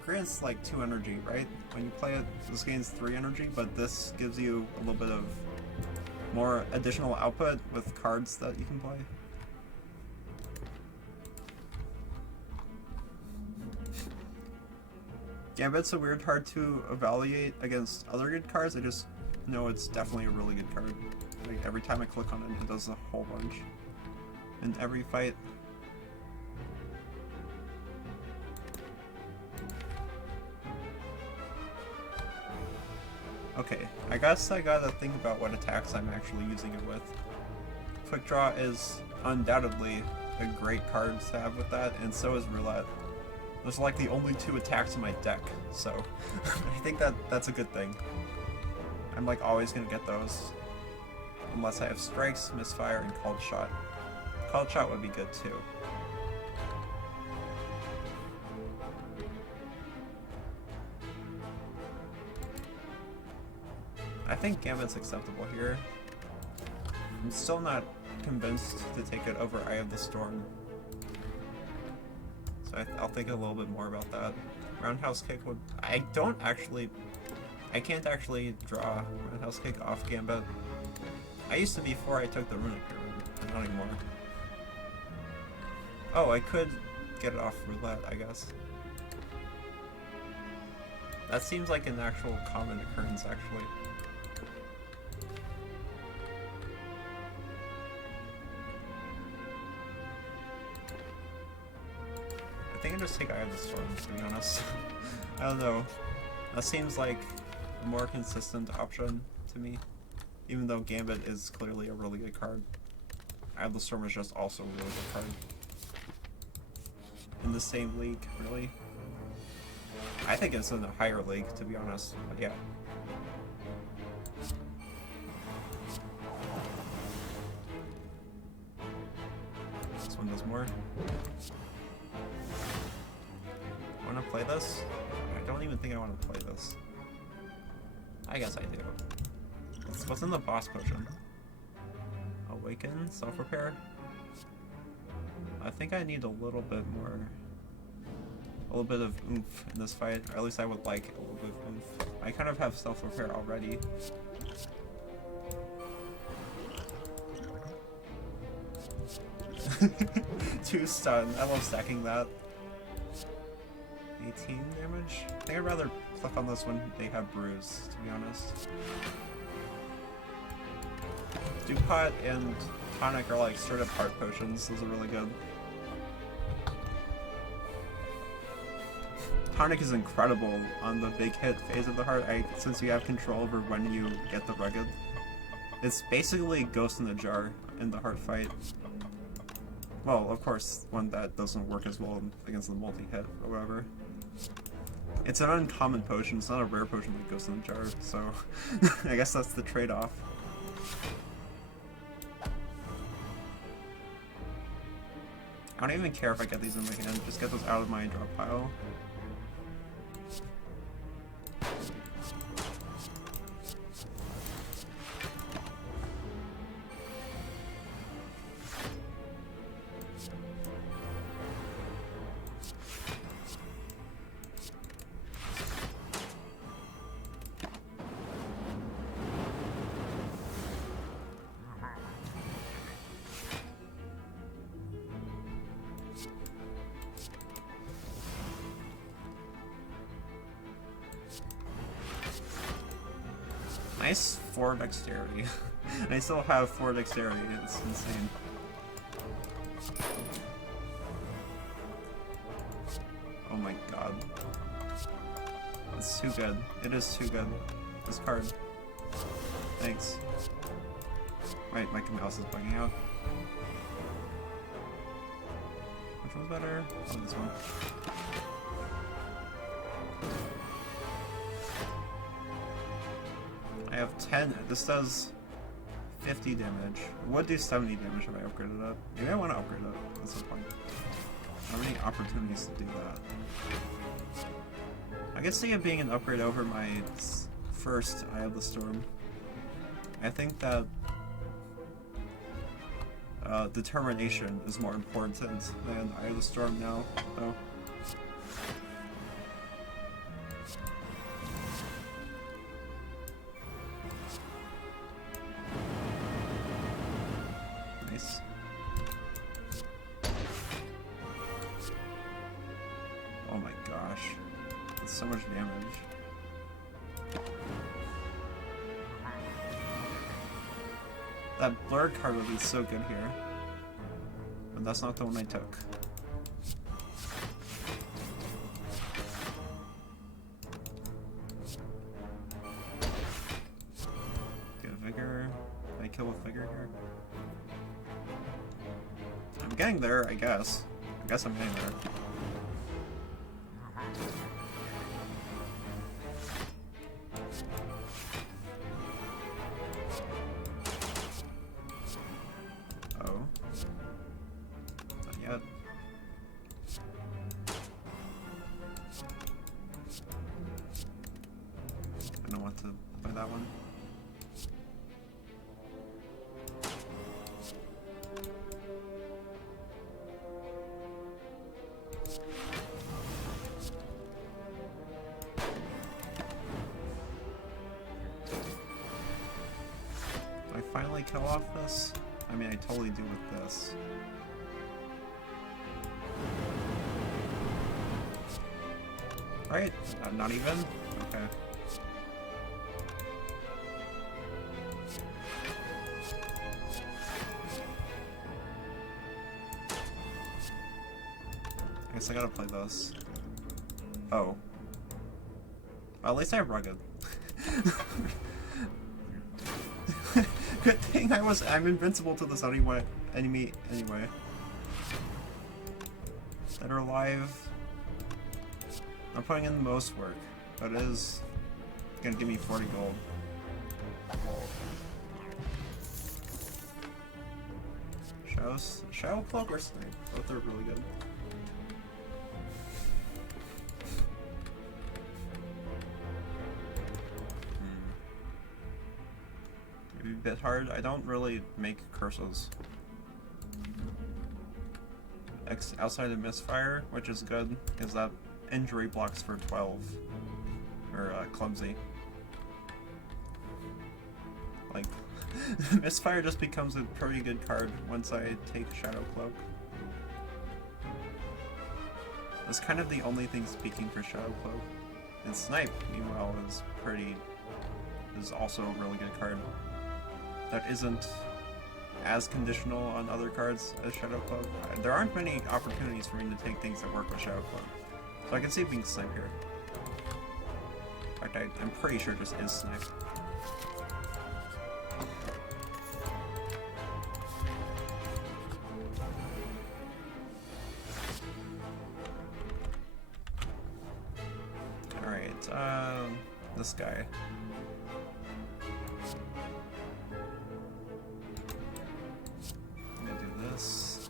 grants like 2 energy, right? When you play it, this gains 3 energy, but this gives you a little bit of more additional output with cards that you can play. Gambit's a weird hard to evaluate against other good cards. I just know it's definitely a really good card. Like, every time I click on it, it does a whole bunch. In every fight. Okay, I guess I gotta think about what attacks I'm actually using it with. Quick Draw is undoubtedly a great card to have with that, and so is Roulette. Those are like the only 2 attacks in my deck, so I think that's a good thing. I'm like always gonna get those. Unless I have Strikes, Misfire, and Called Shot. Called Shot would be good too. I think Gambit's acceptable here. I'm still not convinced to take it over Eye of the Storm. So I'll think a little bit more about that. Roundhouse Kick would... I can't actually draw Roundhouse Kick off Gambit. I used to before I took the Runic Pyramid, but not anymore. Oh, I could get it off Roulette, I guess. That seems like an actual common occurrence, actually. I think I just take Eye of the Storm, to be honest. I don't know. That seems like a more consistent option to me. Even though Gambit is clearly a really good card. Eye of the Storm is just also a really good card. In the same league, really. I think it's in a higher league, to be honest, but yeah. This one does more. I want to play this? I don't even think I want to play this. I guess I do. What's in the boss potion? Awaken? Self-repair? I think I need a little bit more... a little bit of oomph in this fight, or at least I would like a little bit of oomph. I kind of have self-repair already. Two stun. I love stacking that. 18 damage? I think I'd rather click on this when they have Bruise, to be honest. Dupot and Tonic are like straight up heart potions. Those are really good. Tonic is incredible on the big hit phase of the heart, since you have control over when you get the rugged. It's basically Ghost in the Jar in the heart fight. Well, of course, one that doesn't work as well against the multi-hit or whatever. It's an uncommon potion, it's not a rare potion like Ghost in the Jar, so I guess that's the trade-off. I don't even care if I get these in my hand, just get those out of my drop pile. Nice 4 dexterity. I still have 4 dexterity, it's insane. Oh my god. It's too good. It is too good. This card. Thanks. Wait, my mouse is bugging out. Which one's better? Oh, this one. I have 10. This does 50 damage. It would do 70 damage if I upgraded it. Maybe I want to upgrade it at some point. How many opportunities to do that? I could see it being an upgrade over my first Eye of the Storm. I think that determination is more important than Eye of the Storm now, though. Nice. Oh my gosh. That's so much damage. That blurred card would be so good here. But that's not the one I took. Get a Vigor. Can I kill with Vigor here? I'm getting there, I guess. I guess I'm getting there. I don't want to play that one. Do I finally kill off this? I mean, I totally do with this. Right? Not even? Okay. I guess I gotta play this. Oh. Well, at least I have Rugged. Good thing I'm invincible to this enemy anyway. That are alive. I'm putting in the most work, but it is gonna give me 40 gold. Shadow Cloak or Snipe? Both are really good. Maybe a bit hard. I don't really make curses. Outside of Misfire, which is good, because that injury blocks for 12. Or Clumsy. Like, Misfire just becomes a pretty good card once I take Shadow Cloak. That's kind of the only thing speaking for Shadow Cloak. And Snipe, meanwhile, is also a really good card. That isn't as conditional on other cards as Shadow Cloak. There aren't many opportunities for me to take things that work with Shadow Cloak. So I can see if we can Snipe here. In fact, I'm pretty sure it just is Snipe. Alright, this guy. I'm gonna do this.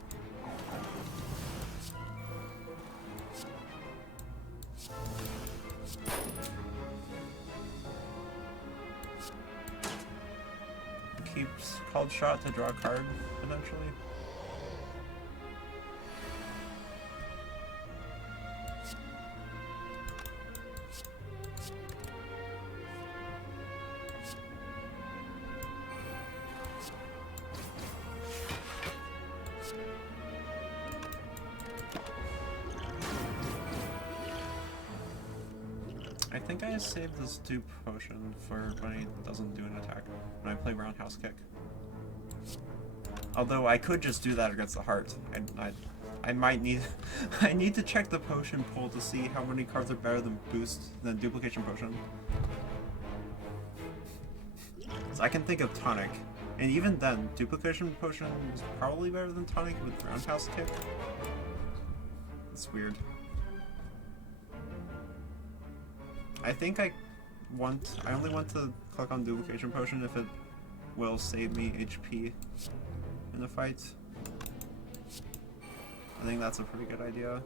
Keeps called shot to draw a card, potentially. I think I saved this dupe potion for when he doesn't do an attack, when I play roundhouse kick. Although I could just do that against the heart. I might need... I need to check the potion pool to see how many cards are better than duplication potion. So I can think of tonic. And even then, duplication potion is probably better than tonic with roundhouse kick. That's weird. I think I only want to click on duplication potion if it will save me HP in the fight. I think that's a pretty good idea.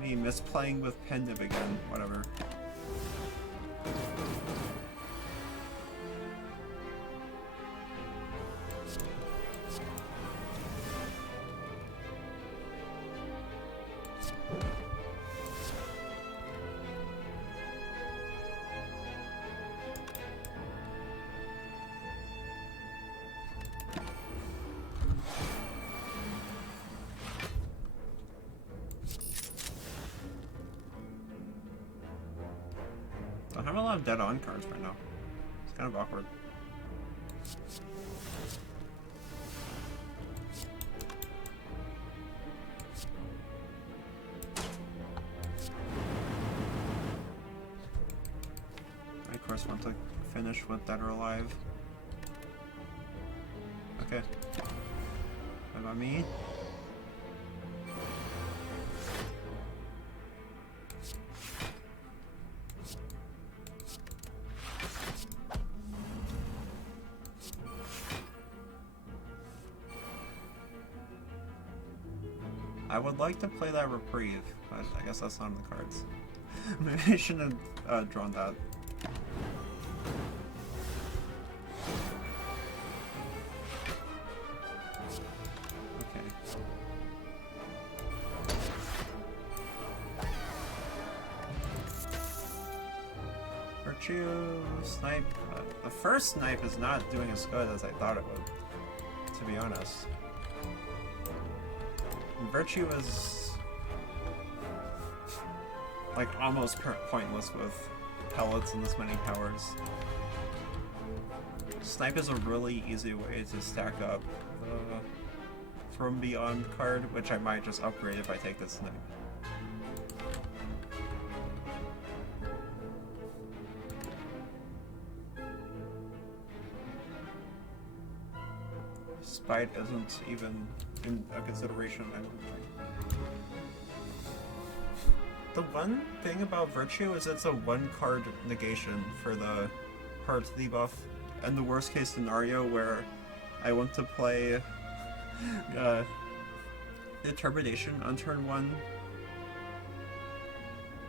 Me misplaying with pen nib again, whatever. I have a lot of dead on cards right now. It's kind of awkward. I of course want to finish with Dead or Alive. Okay. What about me? I would like to play that Reprieve, but I guess that's not in the cards. Maybe I shouldn't have drawn that. Okay. Virtue, Snipe. The first Snipe is not doing as good as I thought it would, to be honest. Virtue is like almost pointless with pellets and this many powers. Snipe is a really easy way to stack up the From Beyond card, which I might just upgrade if I take this Snipe. Spite isn't even in a consideration, I don't think. The one thing about Virtue is it's a one-card negation for the heart debuff, and the worst-case scenario where I want to play Determination on turn 1,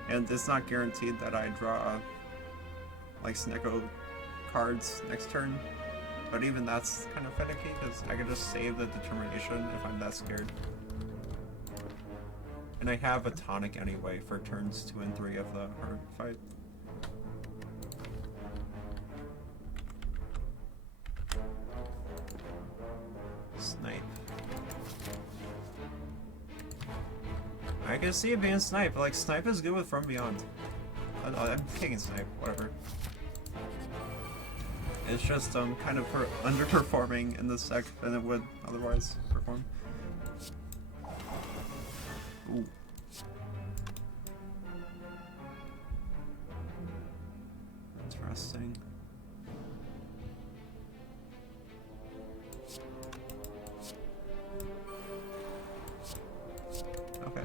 and it's not guaranteed that I draw like Snecko cards next turn. But even that's kind of finicky, because I can just save the Determination if I'm that scared. And I have a tonic anyway for turns 2 and 3 of the hard fight. Snipe. I can see it being Snipe, like Snipe is good with From Beyond. I'm taking Snipe, whatever. It's just kind of underperforming in this deck than it would otherwise perform. Ooh. Interesting. Okay.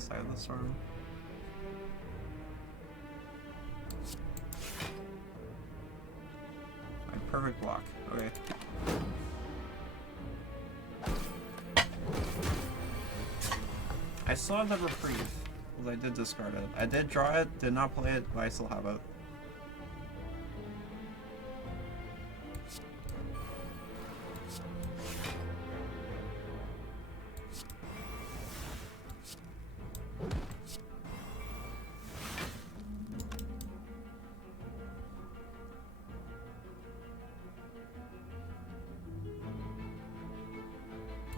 the side of the storm. My perfect block. Okay. I still have the reprieve, because I did discard it. I did draw it, did not play it, but I still have it.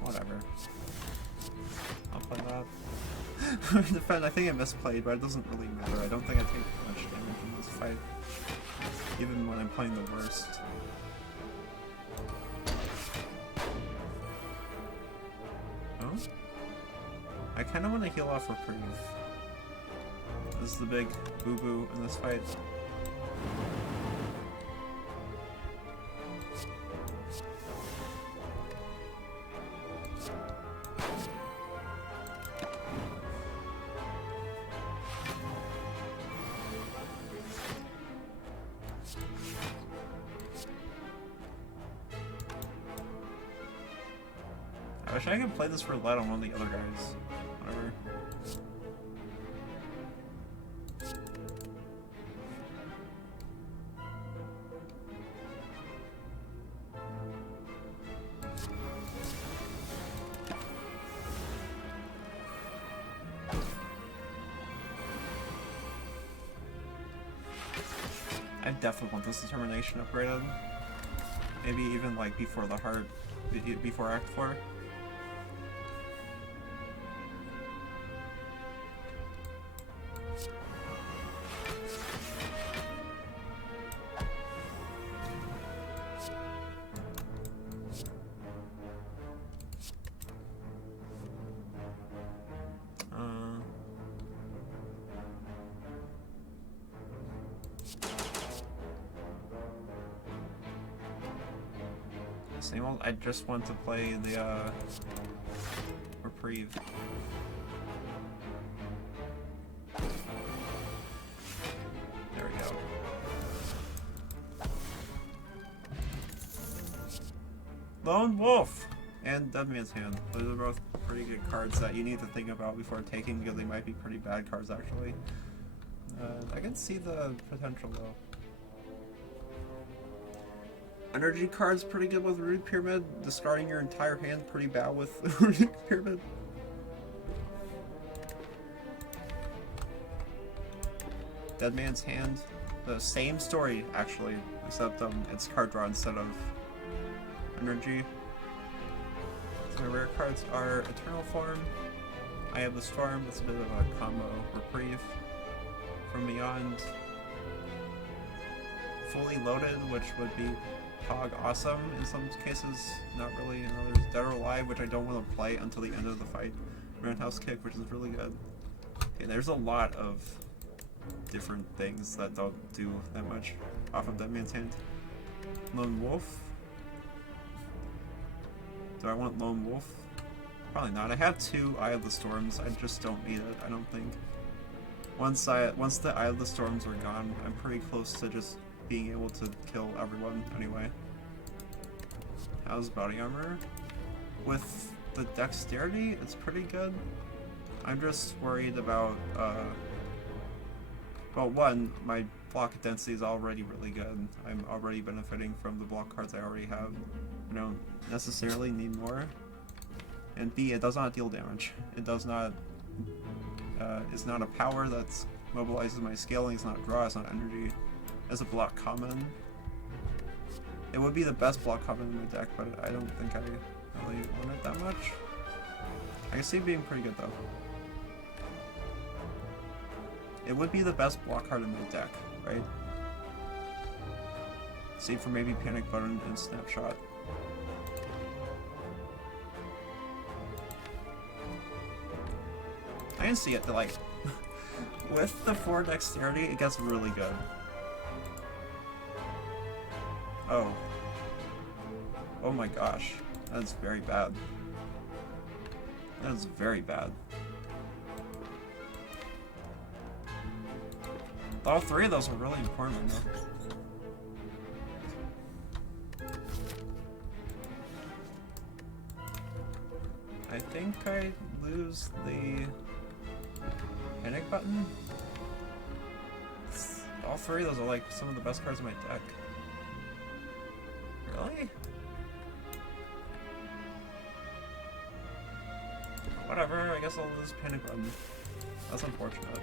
Whatever. I'll play that. Defend, I think I misplayed, but it doesn't really matter. I don't think I take much damage in this fight. Even when I'm playing the worst. Oh? I kinda wanna heal off reprieve. This is the big boo-boo in this fight. I wish I could play this roulette on one of the other guys. Whatever. I definitely want this determination upgraded. Maybe even like before the heart, before Act 4. Same old, I just want to play the reprieve. There we go. Lone Wolf and Dead Man's Hand. Those are both pretty good cards that you need to think about before taking, because they might be pretty bad cards actually. I can see the potential though. Energy card's pretty good with Runic Pyramid. Discarding your entire hand pretty bad with Runic Pyramid. Dead Man's Hand. The same story actually, except it's card draw instead of energy. So my rare cards are Eternal Form. I have the Storm. That's a bit of a combo. Reprieve from Beyond. Fully Loaded, which would be Pog awesome in some cases, not really in others. Dead or Alive, which I don't want to play until the end of the fight. Roundhouse Kick, which is really good. Okay, there's a lot of different things that don't do that much off of Dead Man's Hand. Lone Wolf. Do I want Lone Wolf? Probably not. I have 2 Eye of the Storms. I just don't need it, I don't think. Once the Eye of the Storms are gone, I'm pretty close to just being able to kill everyone anyway. How's body armor? With the dexterity, it's pretty good. I'm just worried about, well, one, my block density is already really good. I'm already benefiting from the block cards I already have. I don't necessarily need more. And B, it does not deal damage. It does not, it's not a power that mobilizes my scaling, it's not draw, it's not energy. As a block common. It would be the best block common in my deck, but I don't think I really want it that much. I can see it being pretty good though. It would be the best block card in my deck, right? Save for maybe Panic Button and Snapshot. I can see it, like, with the 4 dexterity, it gets really good. Oh. Oh my gosh. That's very bad. That's very bad. All three of those are really important though. I think I lose the panic button. All three of those are like some of the best cards in my deck. Really? Whatever, I guess I'll lose panic button. That's unfortunate.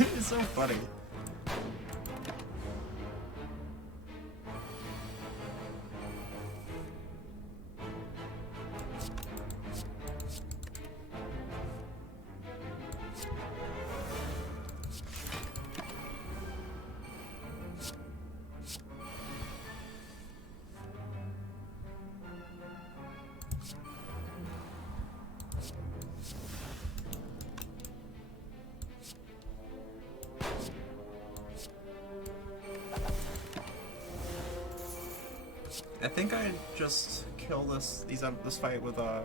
It's so funny. I think I just kill this fight with the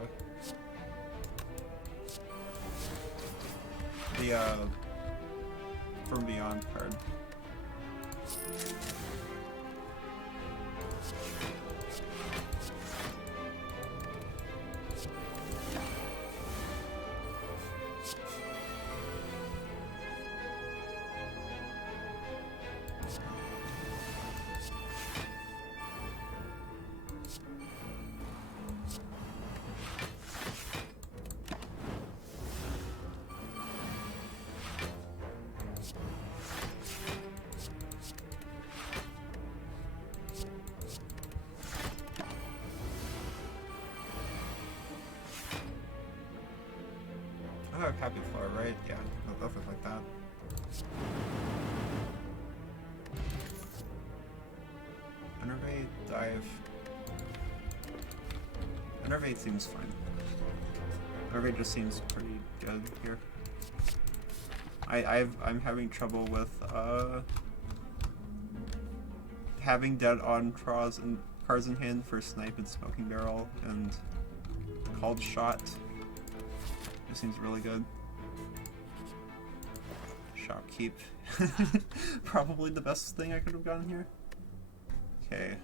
From Beyond card. I have Happy Floor, right? Yeah, nothing like that. Enervate, dive. Enervate seems fine. Enervate just seems pretty good here. I'm having trouble with having dead on draws and cards in hand for Snipe and Smoking Barrel and Called Shot. This seems really good. Shopkeep. Probably the best thing I could have gotten here. Okay.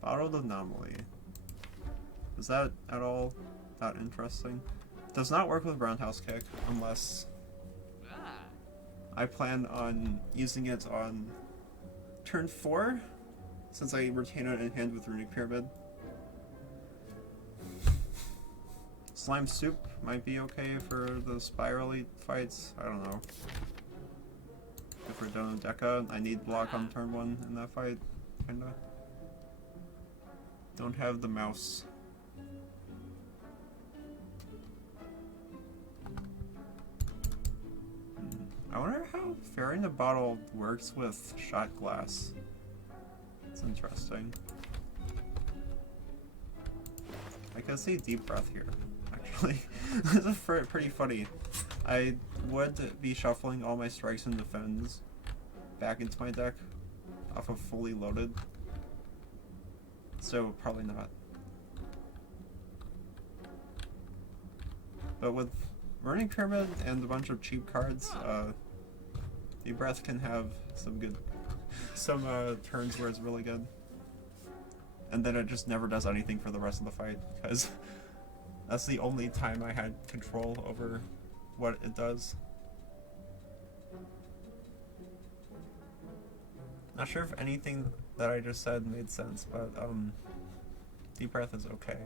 Bottled Anomaly. Is that at all that interesting? Does not work with Roundhouse Kick unless I plan on using it on turn 4, since I retain it in hand with Runic Pyramid. Slime Soup might be okay for the spirally fights. I don't know. If we're done with Deca, I need block on turn 1 in that fight, kinda. Don't have the mouse. I wonder how Fairy in a Bottle works with Shot Glass. It's interesting. I could see Deep Breath here, actually. It's pretty funny. I would be shuffling all my strikes and defends back into my deck off of fully loaded. So probably not. But with Burning Pyramid and a bunch of cheap cards, Deep Breath can have some good, turns where it's really good. And then it just never does anything for the rest of the fight, because that's the only time I had control over what it does. Not sure if anything that I just said made sense, but Deep Breath is okay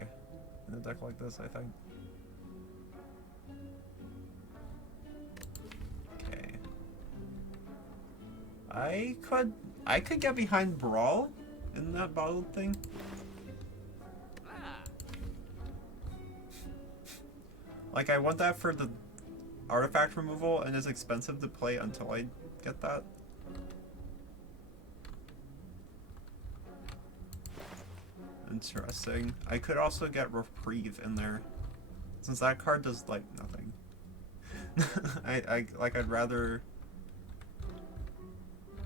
in a deck like this, I think. Okay. I could get behind Brawl in that bottled thing. Like, I want that for the artifact removal, and it's expensive to play until I get that. Interesting. I could also get Reprieve in there, since that card does like nothing. I'd rather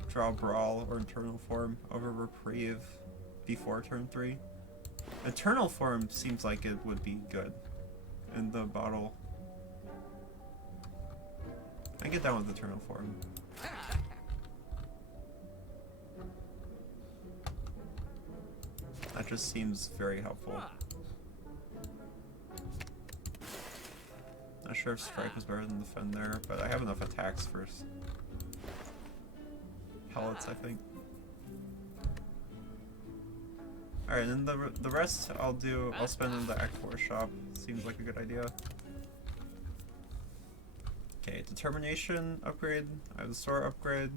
draw Brawl or Eternal Form over Reprieve before turn 3. Eternal Form seems like it would be good in the bottle. I get down with Eternal Form. That just seems very helpful. Not sure if Strike was better than Defend there, but I have enough attacks for pellets, I think. Alright, and then the rest I'll spend in the Act 4 shop. Seems like a good idea. Okay, Determination upgrade. I have the Sword upgrade.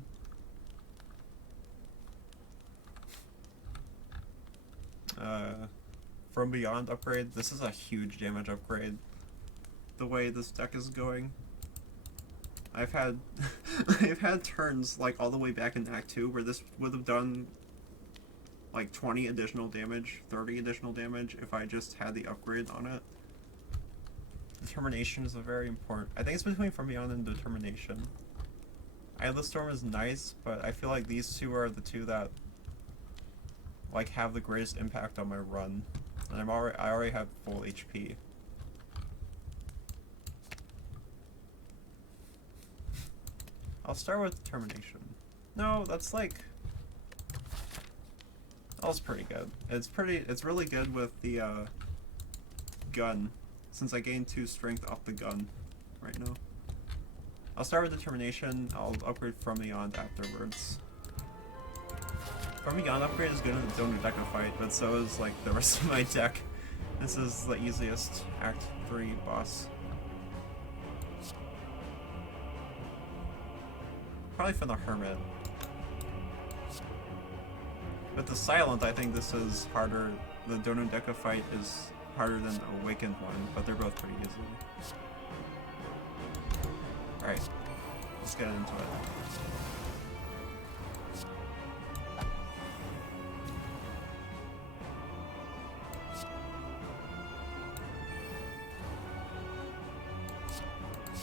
From Beyond upgrade. This is a huge damage upgrade. The way this deck is going. I've had I've had turns like all the way back in Act 2 where this would have done like 20 additional damage, 30 additional damage if I just had the upgrade on it. Determination is a very important. I think it's between From Beyond and Determination. Eyeless Storm is nice, but I feel like these two are the two that like have the greatest impact on my run. And I already have full HP. I'll start with Determination. No, that's like... That was pretty good. It's really good with the gun, since I gained 2 strength off the gun right now. I'll start with Determination. I'll upgrade From Beyond afterwards. From Beyond upgrade is good in the Donor Deca fight, but so is like the rest of my deck. This is the easiest Act 3 boss. Probably for the Hermit. With the Silent, I think this is harder. The Donor Deca fight is harder than the Awakened one, but they're both pretty easy. Alright, let's get into it.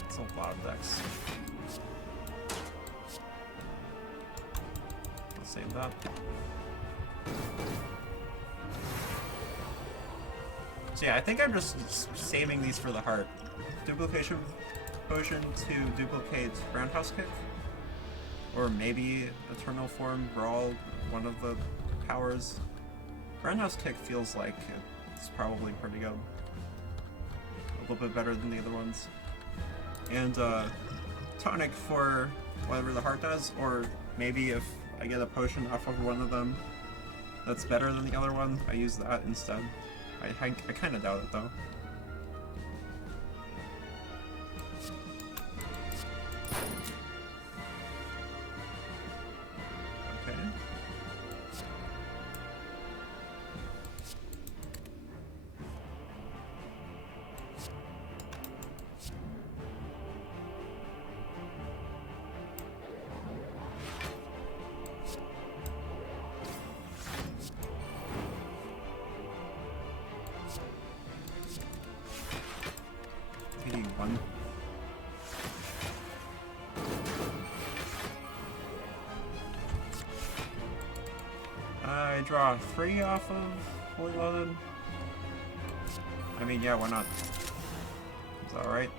It's a lot of decks. Let's save that. So yeah, I think I'm just saving these for the heart. Duplication Potion to duplicate Roundhouse Kick. Or maybe Eternal Form, Brawl, one of the powers. Roundhouse Kick feels like it's probably pretty good. A little bit better than the other ones. And Tonic for whatever the heart does, or maybe if I get a potion off of one of them that's better than the other one, I use that instead. I kind of doubt it though. Okay. One. I draw 3 off of Fully Loaded. I mean, yeah, why not? Is that alright?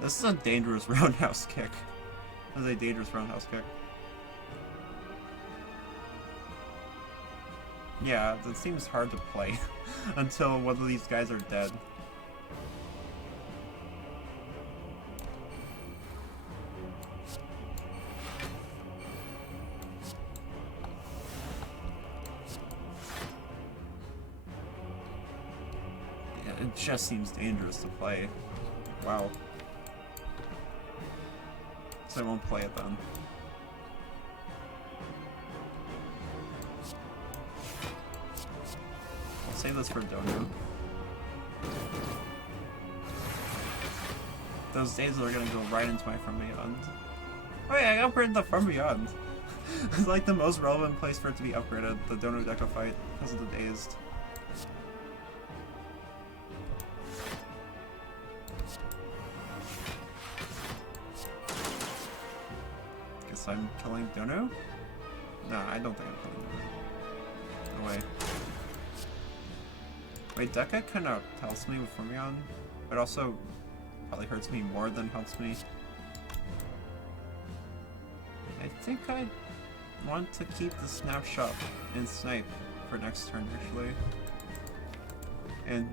This is a dangerous roundhouse kick. This is a dangerous roundhouse kick. Yeah, that seems hard to play until one of these guys are dead. It just seems dangerous to play. Wow. So I won't play it then. I'll save this for Dono. Those days are gonna go right into my From Beyond. Oh yeah, I upgraded the From Beyond. It's like the most relevant place for it to be upgraded, the Dono Deca fight. because of the dazed. Guess I'm killing Dono? No, I don't think I'm killing Dono. No way. Wait, Deca kind of helps me with Fermion, but also probably hurts me more than helps me. I think I want to keep the snapshot and snipe for next turn, actually. And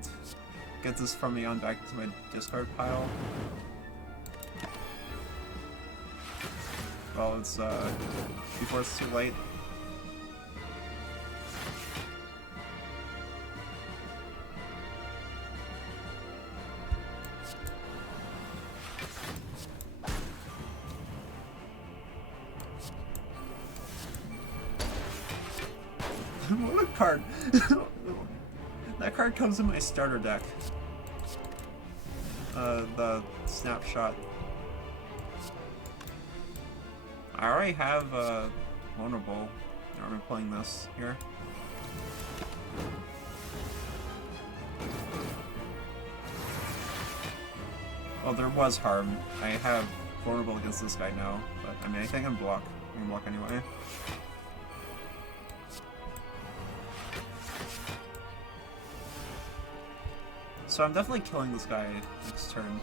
get this Fermion back into my discard pile. Well, it's, before it's too late. What a card! That card comes in my starter deck. The snapshot. I already have vulnerable. I'm playing this here. Well, there was harm. I have vulnerable against this guy now, but I mean, I think I can block. I can block anyway. So I'm definitely killing this guy next turn.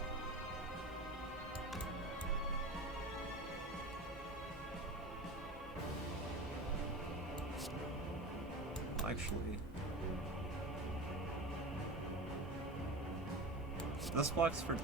Actually, this blocks for 2.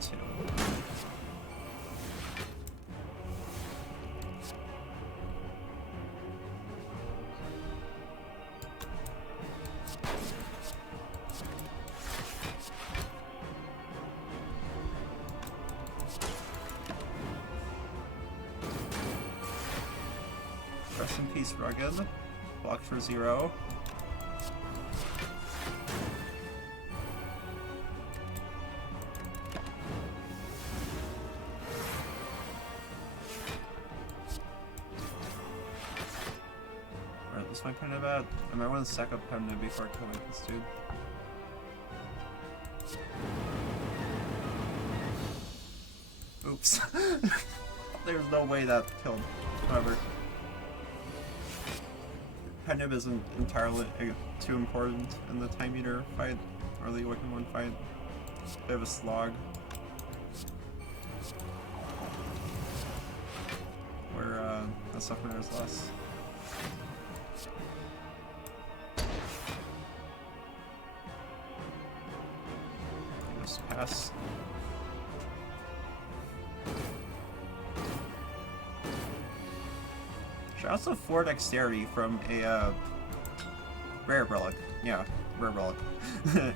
Rest in peace, Rugged. Block for 0. Alright, this might kind of bad. I might want to stack up Pemna before killing this dude. Oops. There's no way that killed. However. Penib isn't entirely too important in the Time Eater fight, or the Awakened One fight. Bit of a slog. Where the stuff matters less. Just pass. Shouts to 4 dexterity from a rare relic. Yeah, rare relic. Okay.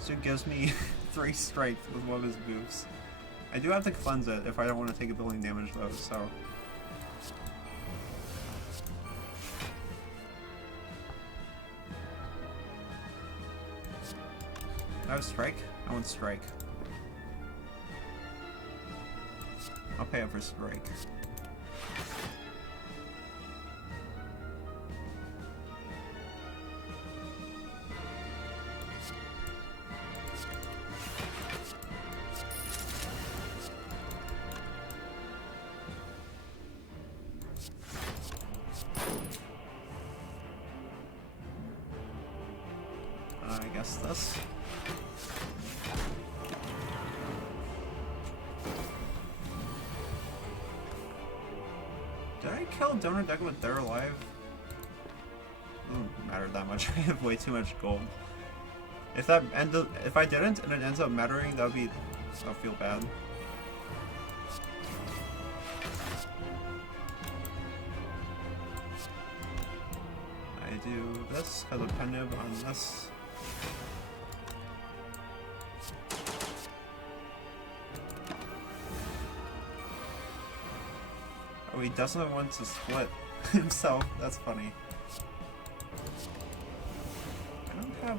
So it gives me 3 strength with one of his moves. I do have to cleanse it if I don't want to take a building damage though, so... I have strike? I want strike. I'll pay up for strike. I guess this. Did I kill Donor Deca with They're Alive? Doesn't matter that much. I have way too much gold. If I didn't and it ends up mattering, that would be... I'll feel bad. I do this because of Penib on this. Oh, he doesn't want to split. himself. That's funny. I don't have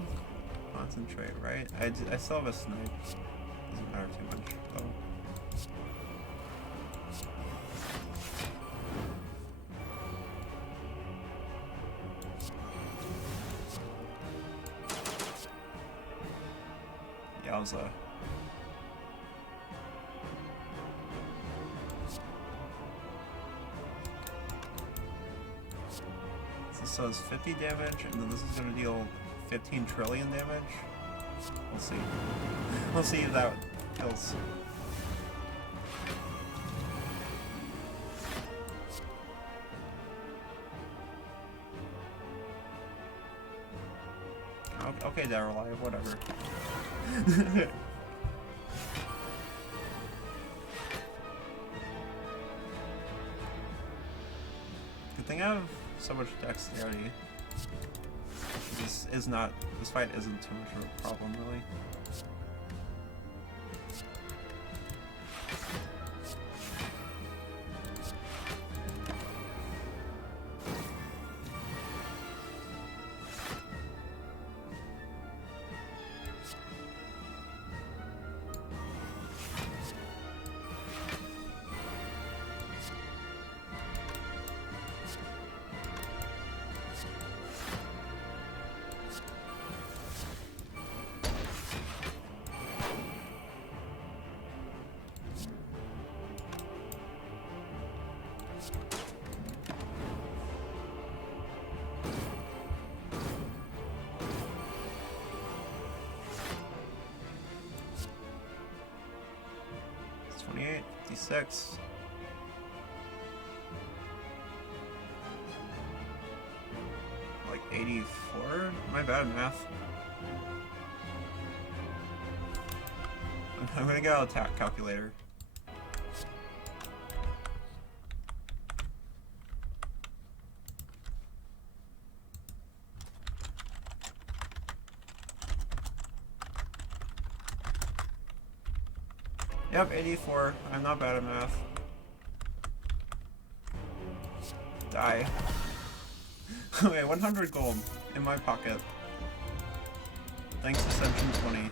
concentrate, right? I still have a snipe. Doesn't matter too much, though. Yowza. This does 50 damage, and then this is going to deal 15 trillion damage. We'll see. We'll see if that kills. Okay, Darrell, whatever. Good thing I have so much dexterity. This fight isn't too much of a problem, really. It's 28, 56. Like 84? My bad, math. I'm gonna get out attack calculator. Yep, 84. I'm not bad at math. Die. Okay, 100 gold in my pocket. Thanks to Section 20.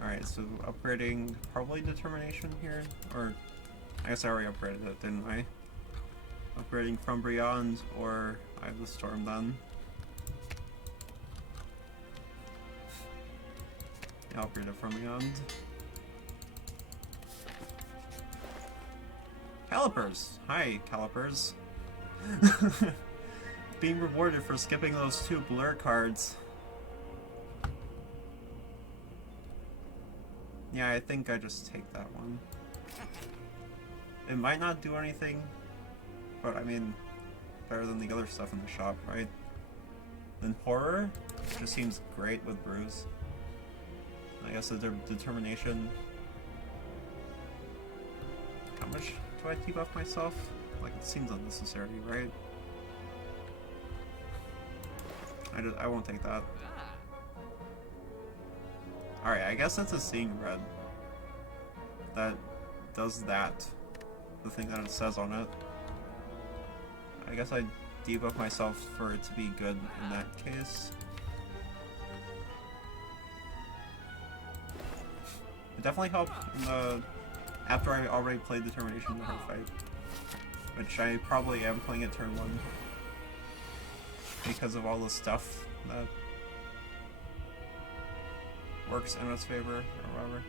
Alright, so upgrading probably determination here, or I guess I already upgraded it, didn't I? Upgrading from Beyond, or I have the Storm then. Yeah, upgrade it from Beyond. Calipers! Hi, Calipers. Being rewarded for skipping those 2 blur cards. Yeah, I think I just take that one. It might not do anything, but I mean, better than the other stuff in the shop, right? Then Horror just seems great with Bruise. I guess the determination. How much do I debuff myself? Like, it seems unnecessary, right? I won't take that. Alright, I guess that's a Seeing Red. That does that. The thing that it says on it. I guess I debuff myself for it to be good in that case. It definitely helped in the... after I already played Determination in the hard fight. Which I probably am playing at turn 1. Because of all the stuff that works in its favor, or whatever.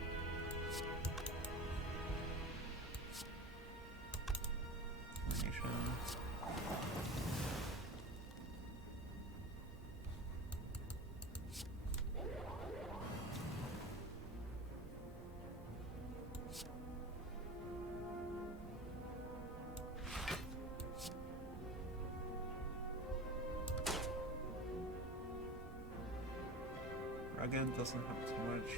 Determination. Rugged doesn't have too much.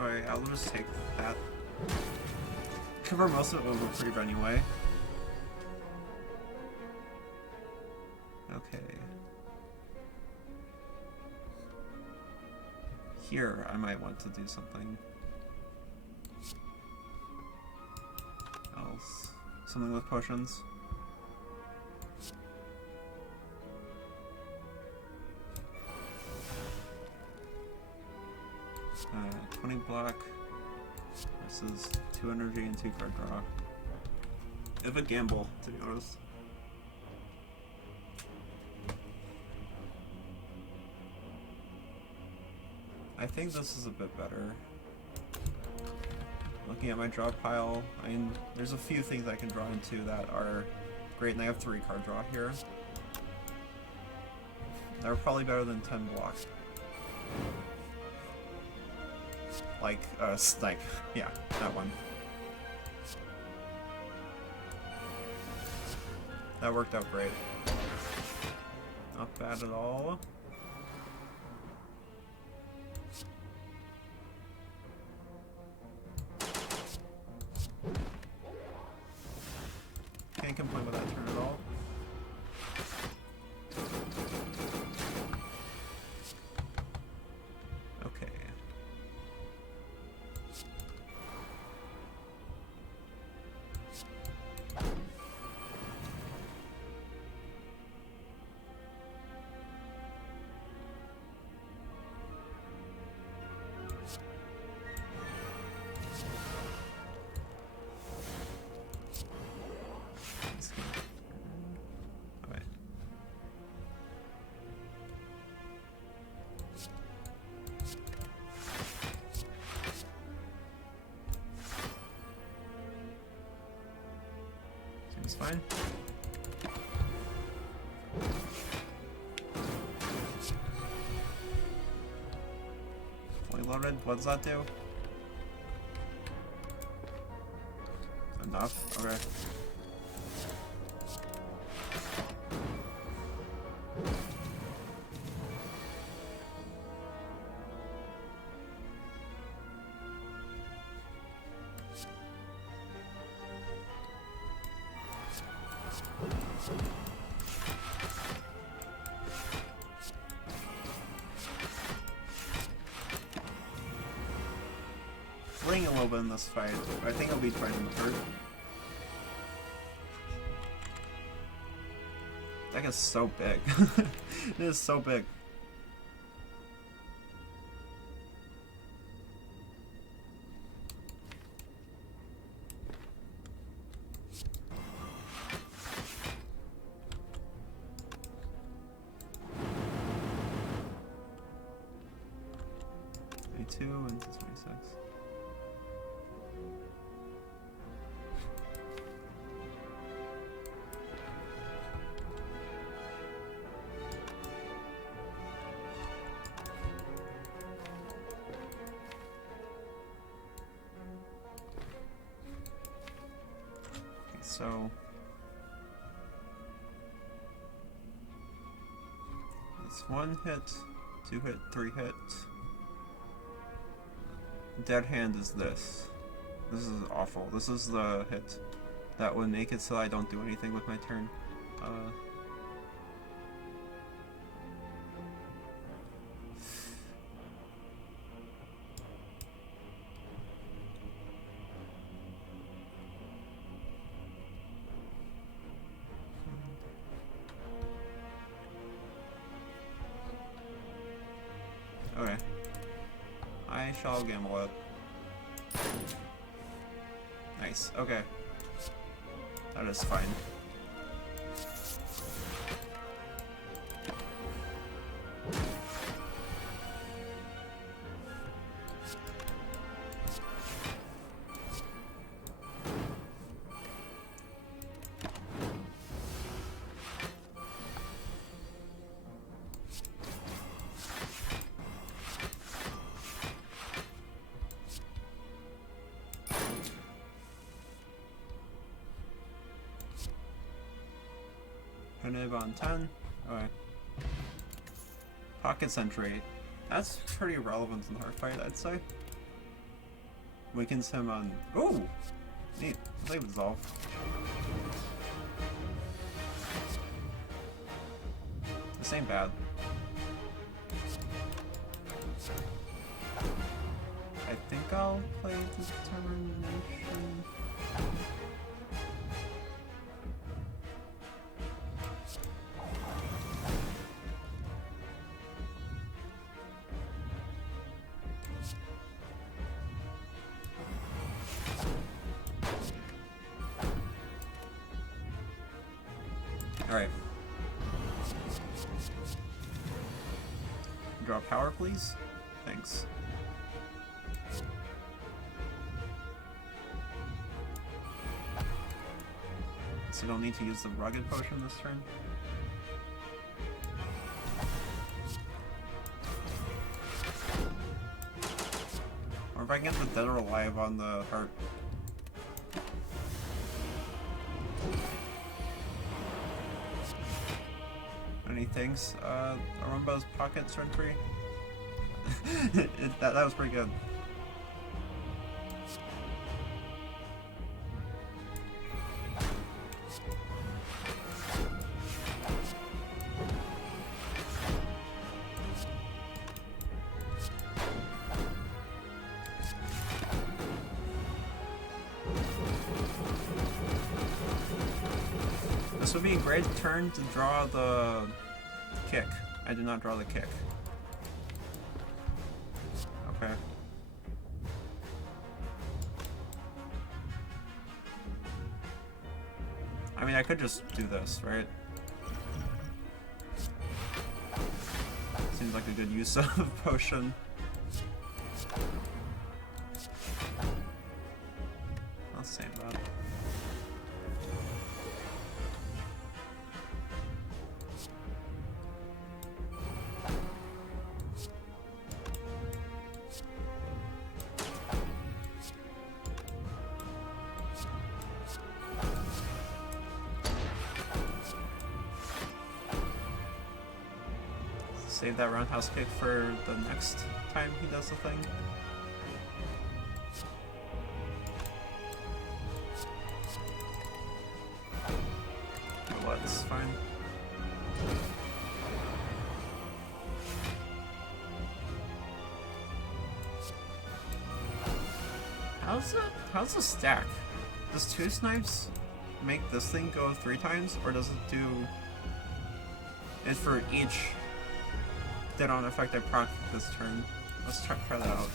Alright, I'll just take that. Cover most of it with reprieve anyway. Okay. Here, I might want to do something. something with potions. 20 black versus 2 energy and 2 card draw. If a gamble, to be honest. I think this is a bit better. Looking at my draw pile, I mean, there's a few things I can draw into that are great, and I have 3 card draw here. They're probably better than 10 block. Like, snipe. Yeah, that one. That worked out great. Not bad at all. Can't complain with that turn at all. Okay. Seems fine. Fully loaded. What does that do? Enough? Okay. Fleeing a little bit in this fight, but I think I'll be fine in the third. That guy's so big. It is so big. Into 26. So it's 1 hit, 2 hit, 3 hit. Dead hand is this. This is awful. This is the hit that would make it so I don't do anything with my turn. Okay. I shall gamble it. Nice, okay. That is fine. On 10. Okay. Pocket Sentry. That's pretty relevant in the hard fight, I'd say. Weakens him on. Ooh! Neat. They dissolve. This ain't bad. I think I'll play Determination. Alright. Draw power, please. Thanks. So you don't need to use the rugged potion this turn. Or if I can get the dead or alive on the heart. Any things? Arumba's pocket turn 3. that was pretty good. This would be a great turn to draw the kick. I did not draw the kick. Okay. I mean, I could just do this, right? Seems like a good use of potion. I'll save that. Save that roundhouse kick for the next time he does the thing. But that's fine. How's the stack? Does 2 snipes make this thing go 3 times, or does it do it for each dead on effect I proc this turn? Let's try that out.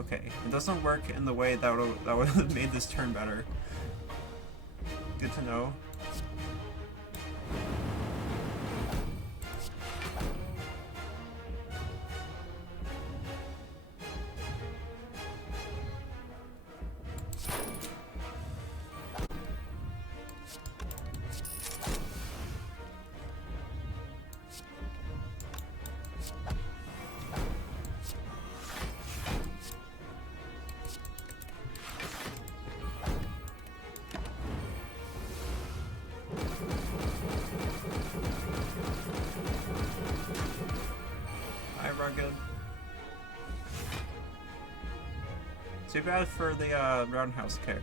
Okay, it doesn't work in the way that would have made this turn better. Good to know. Rugged. Too bad for the roundhouse kick.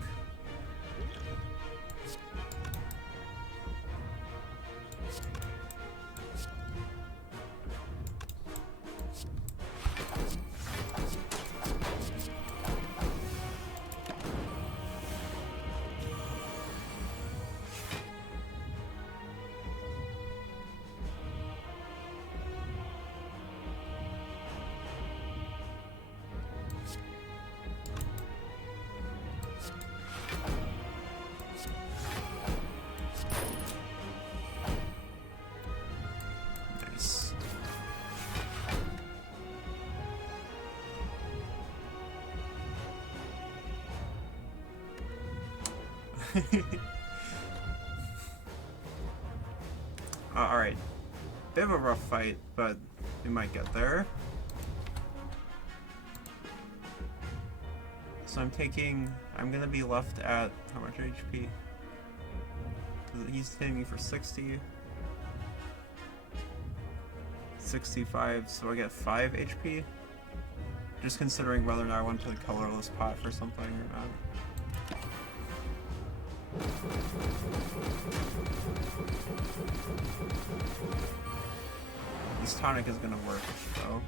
Alright. Bit of a rough fight, but we might get there. So I'm gonna be left at how much HP? He's hitting me for 60. 65, so I get 5 HP. Just considering whether or not I want to play colorless pot for something or not. This tonic is gonna work, though.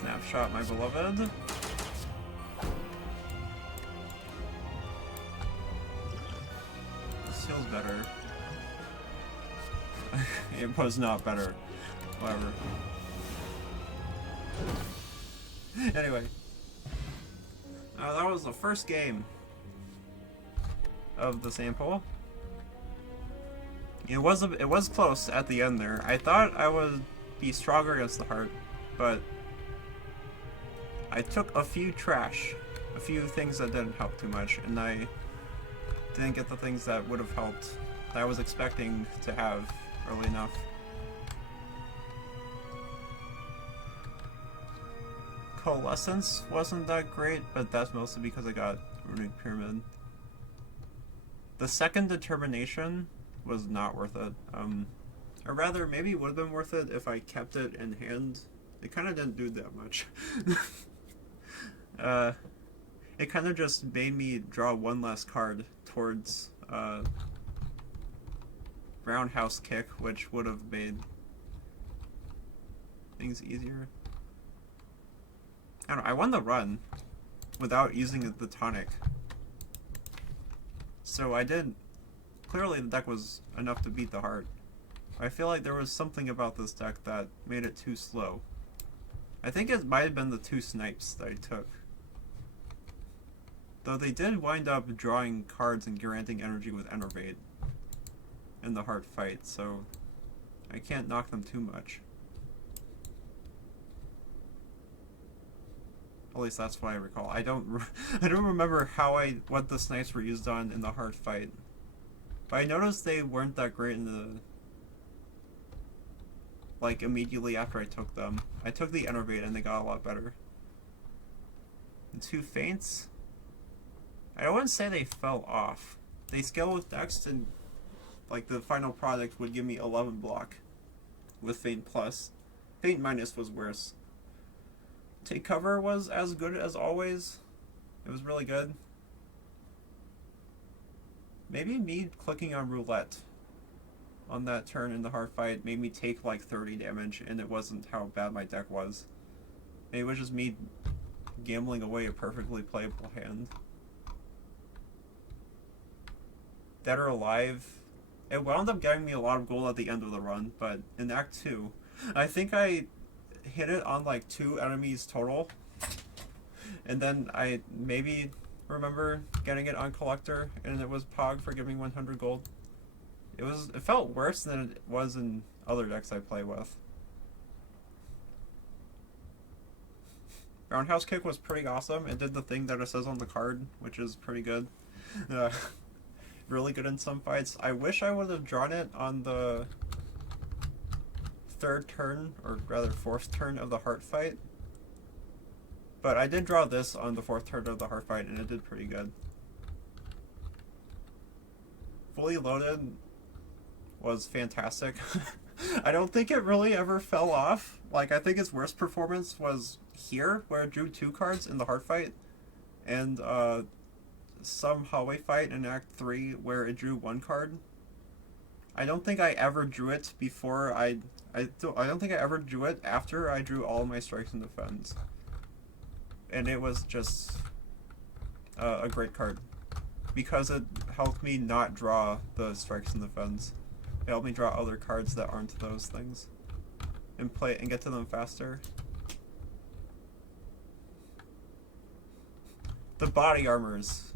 Snapshot, my beloved. This feels better. It was not better. Whatever. Anyway. That was the first game of the sample. It was close at the end there. I thought I would be stronger against the heart, but I took a few things that didn't help too much, and I didn't get the things that would have helped that I was expecting to have early enough. Coalescence wasn't that great, but that's mostly because I got Runic Pyramid. The second determination was not worth it. Or rather, maybe it would have been worth it if I kept it in hand. It kind of didn't do that much. It kind of just made me draw one less card towards Roundhouse Kick, which would have made things easier. I don't know, I won the run without using the tonic. So I did. Clearly the deck was enough to beat the heart. I feel like there was something about this deck that made it too slow. I think it might have been the 2 snipes that I took. Though they did wind up drawing cards and granting energy with Enervate in the heart fight, so I can't knock them too much. At least that's what I recall. I don't remember what the snipes were used on in the heart fight. But I noticed they weren't that great in the... like, immediately after I took them. I took the Enervate and they got a lot better. The 2 feints? I wouldn't say they fell off. They scale with Dex, and like the final product would give me 11 block with Feint Plus. Feint Minus was worse. Take Cover was as good as always. It was really good. Maybe me clicking on Roulette on that turn in the hard fight made me take like 30 damage, and it wasn't how bad my deck was. Maybe it was just me gambling away a perfectly playable hand. Dead or Alive, it wound up getting me a lot of gold at the end of the run, but in Act 2, I think I hit it on like 2 enemies total, and then I maybe remember getting it on Collector, and it was Pog for giving 100 gold. It felt worse than it was in other decks I play with. Roundhouse Kick was pretty awesome. It did the thing that it says on the card, which is pretty good. Really good in some fights. I wish I would have drawn it on the 3rd turn, or rather 4th turn of the heart fight. But I did draw this on the 4th turn of the heart fight, and it did pretty good. Fully Loaded was fantastic. I don't think it really ever fell off. Like, I think its worst performance was here, where it drew 2 cards in the heart fight, and some hallway fight in Act 3 where it drew 1 card. I don't think I ever drew it before I don't think I ever drew it after I drew all of my strikes and defends. And it was just a great card because it helped me not draw the strikes and defends. It helped me draw other cards that aren't those things and play and get to them faster. The body armors.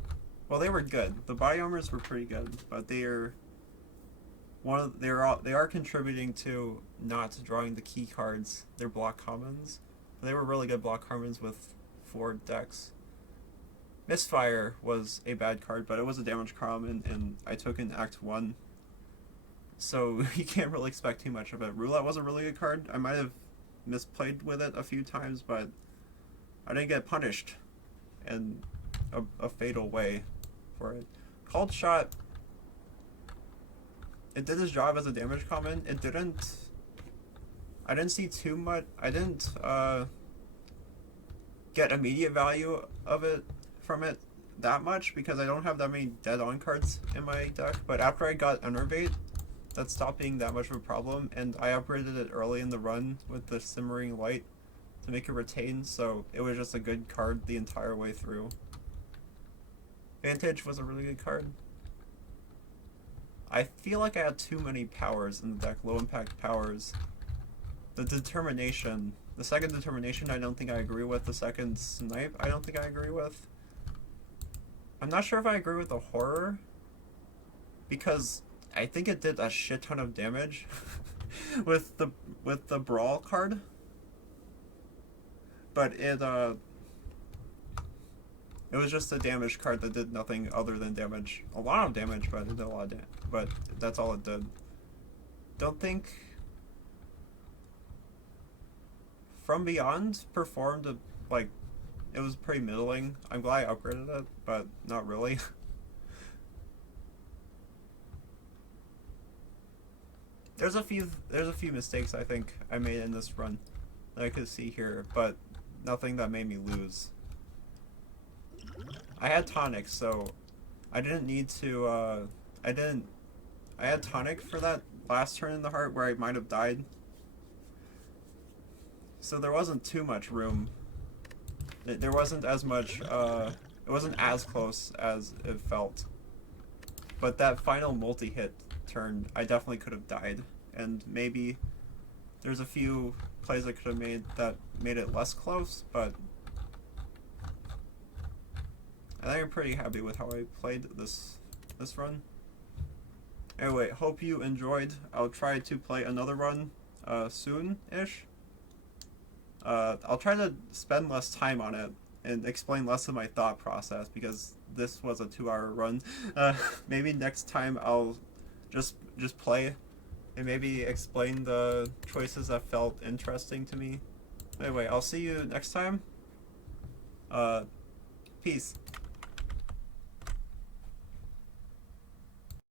Well, they were good. The body armors were pretty good, but they are contributing to not drawing the key cards. They're block commons. They were really good block commons with 4 decks. Misfire was a bad card, but it was a damage common, and I took in Act 1. So you can't really expect too much of it. Roulette was a really good card. I might have misplayed with it a few times, but I didn't get punished in a fatal way for it. Called Shot, it did its job as a damage common. I didn't see too much. I didn't get immediate value of it from it that much because I don't have that many dead on cards in my deck. But after I got Enervate, that stopped being that much of a problem, and I upgraded it early in the run with the Simmering Light to make it retain, so it was just a good card the entire way through. Vantage was a really good card. I feel like I had too many powers in the deck, low impact powers. The determination, the second determination I don't think I agree with, the second snipe I don't think I agree with. I'm not sure if I agree with the horror, because I think it did a shit ton of damage with the brawl card. But it was just a damage card that did nothing other than damage. A lot of damage, but it did a lot of damage. But that's all it did. Don't think From Beyond performed like, it was pretty middling. I'm glad I upgraded it, but not really. There's a few mistakes I think I made in this run that I could see here, but nothing that made me lose. I had tonic, so I didn't need to. I had tonic for that last turn in the heart where I might have died. So there wasn't too much room. There wasn't as much. It wasn't as close as it felt. But that final multi-hit turn, I definitely could have died, and maybe there's a few plays I could have made that made it less close, but I think I'm pretty happy with how I played this run. Anyway, hope you enjoyed. I'll try to play another run soon-ish. I'll try to spend less time on it and explain less of my thought process, because this was a 2-hour run. Maybe next time I'll just play and maybe explain the choices that felt interesting to me. Anyway, I'll see you next time. Peace.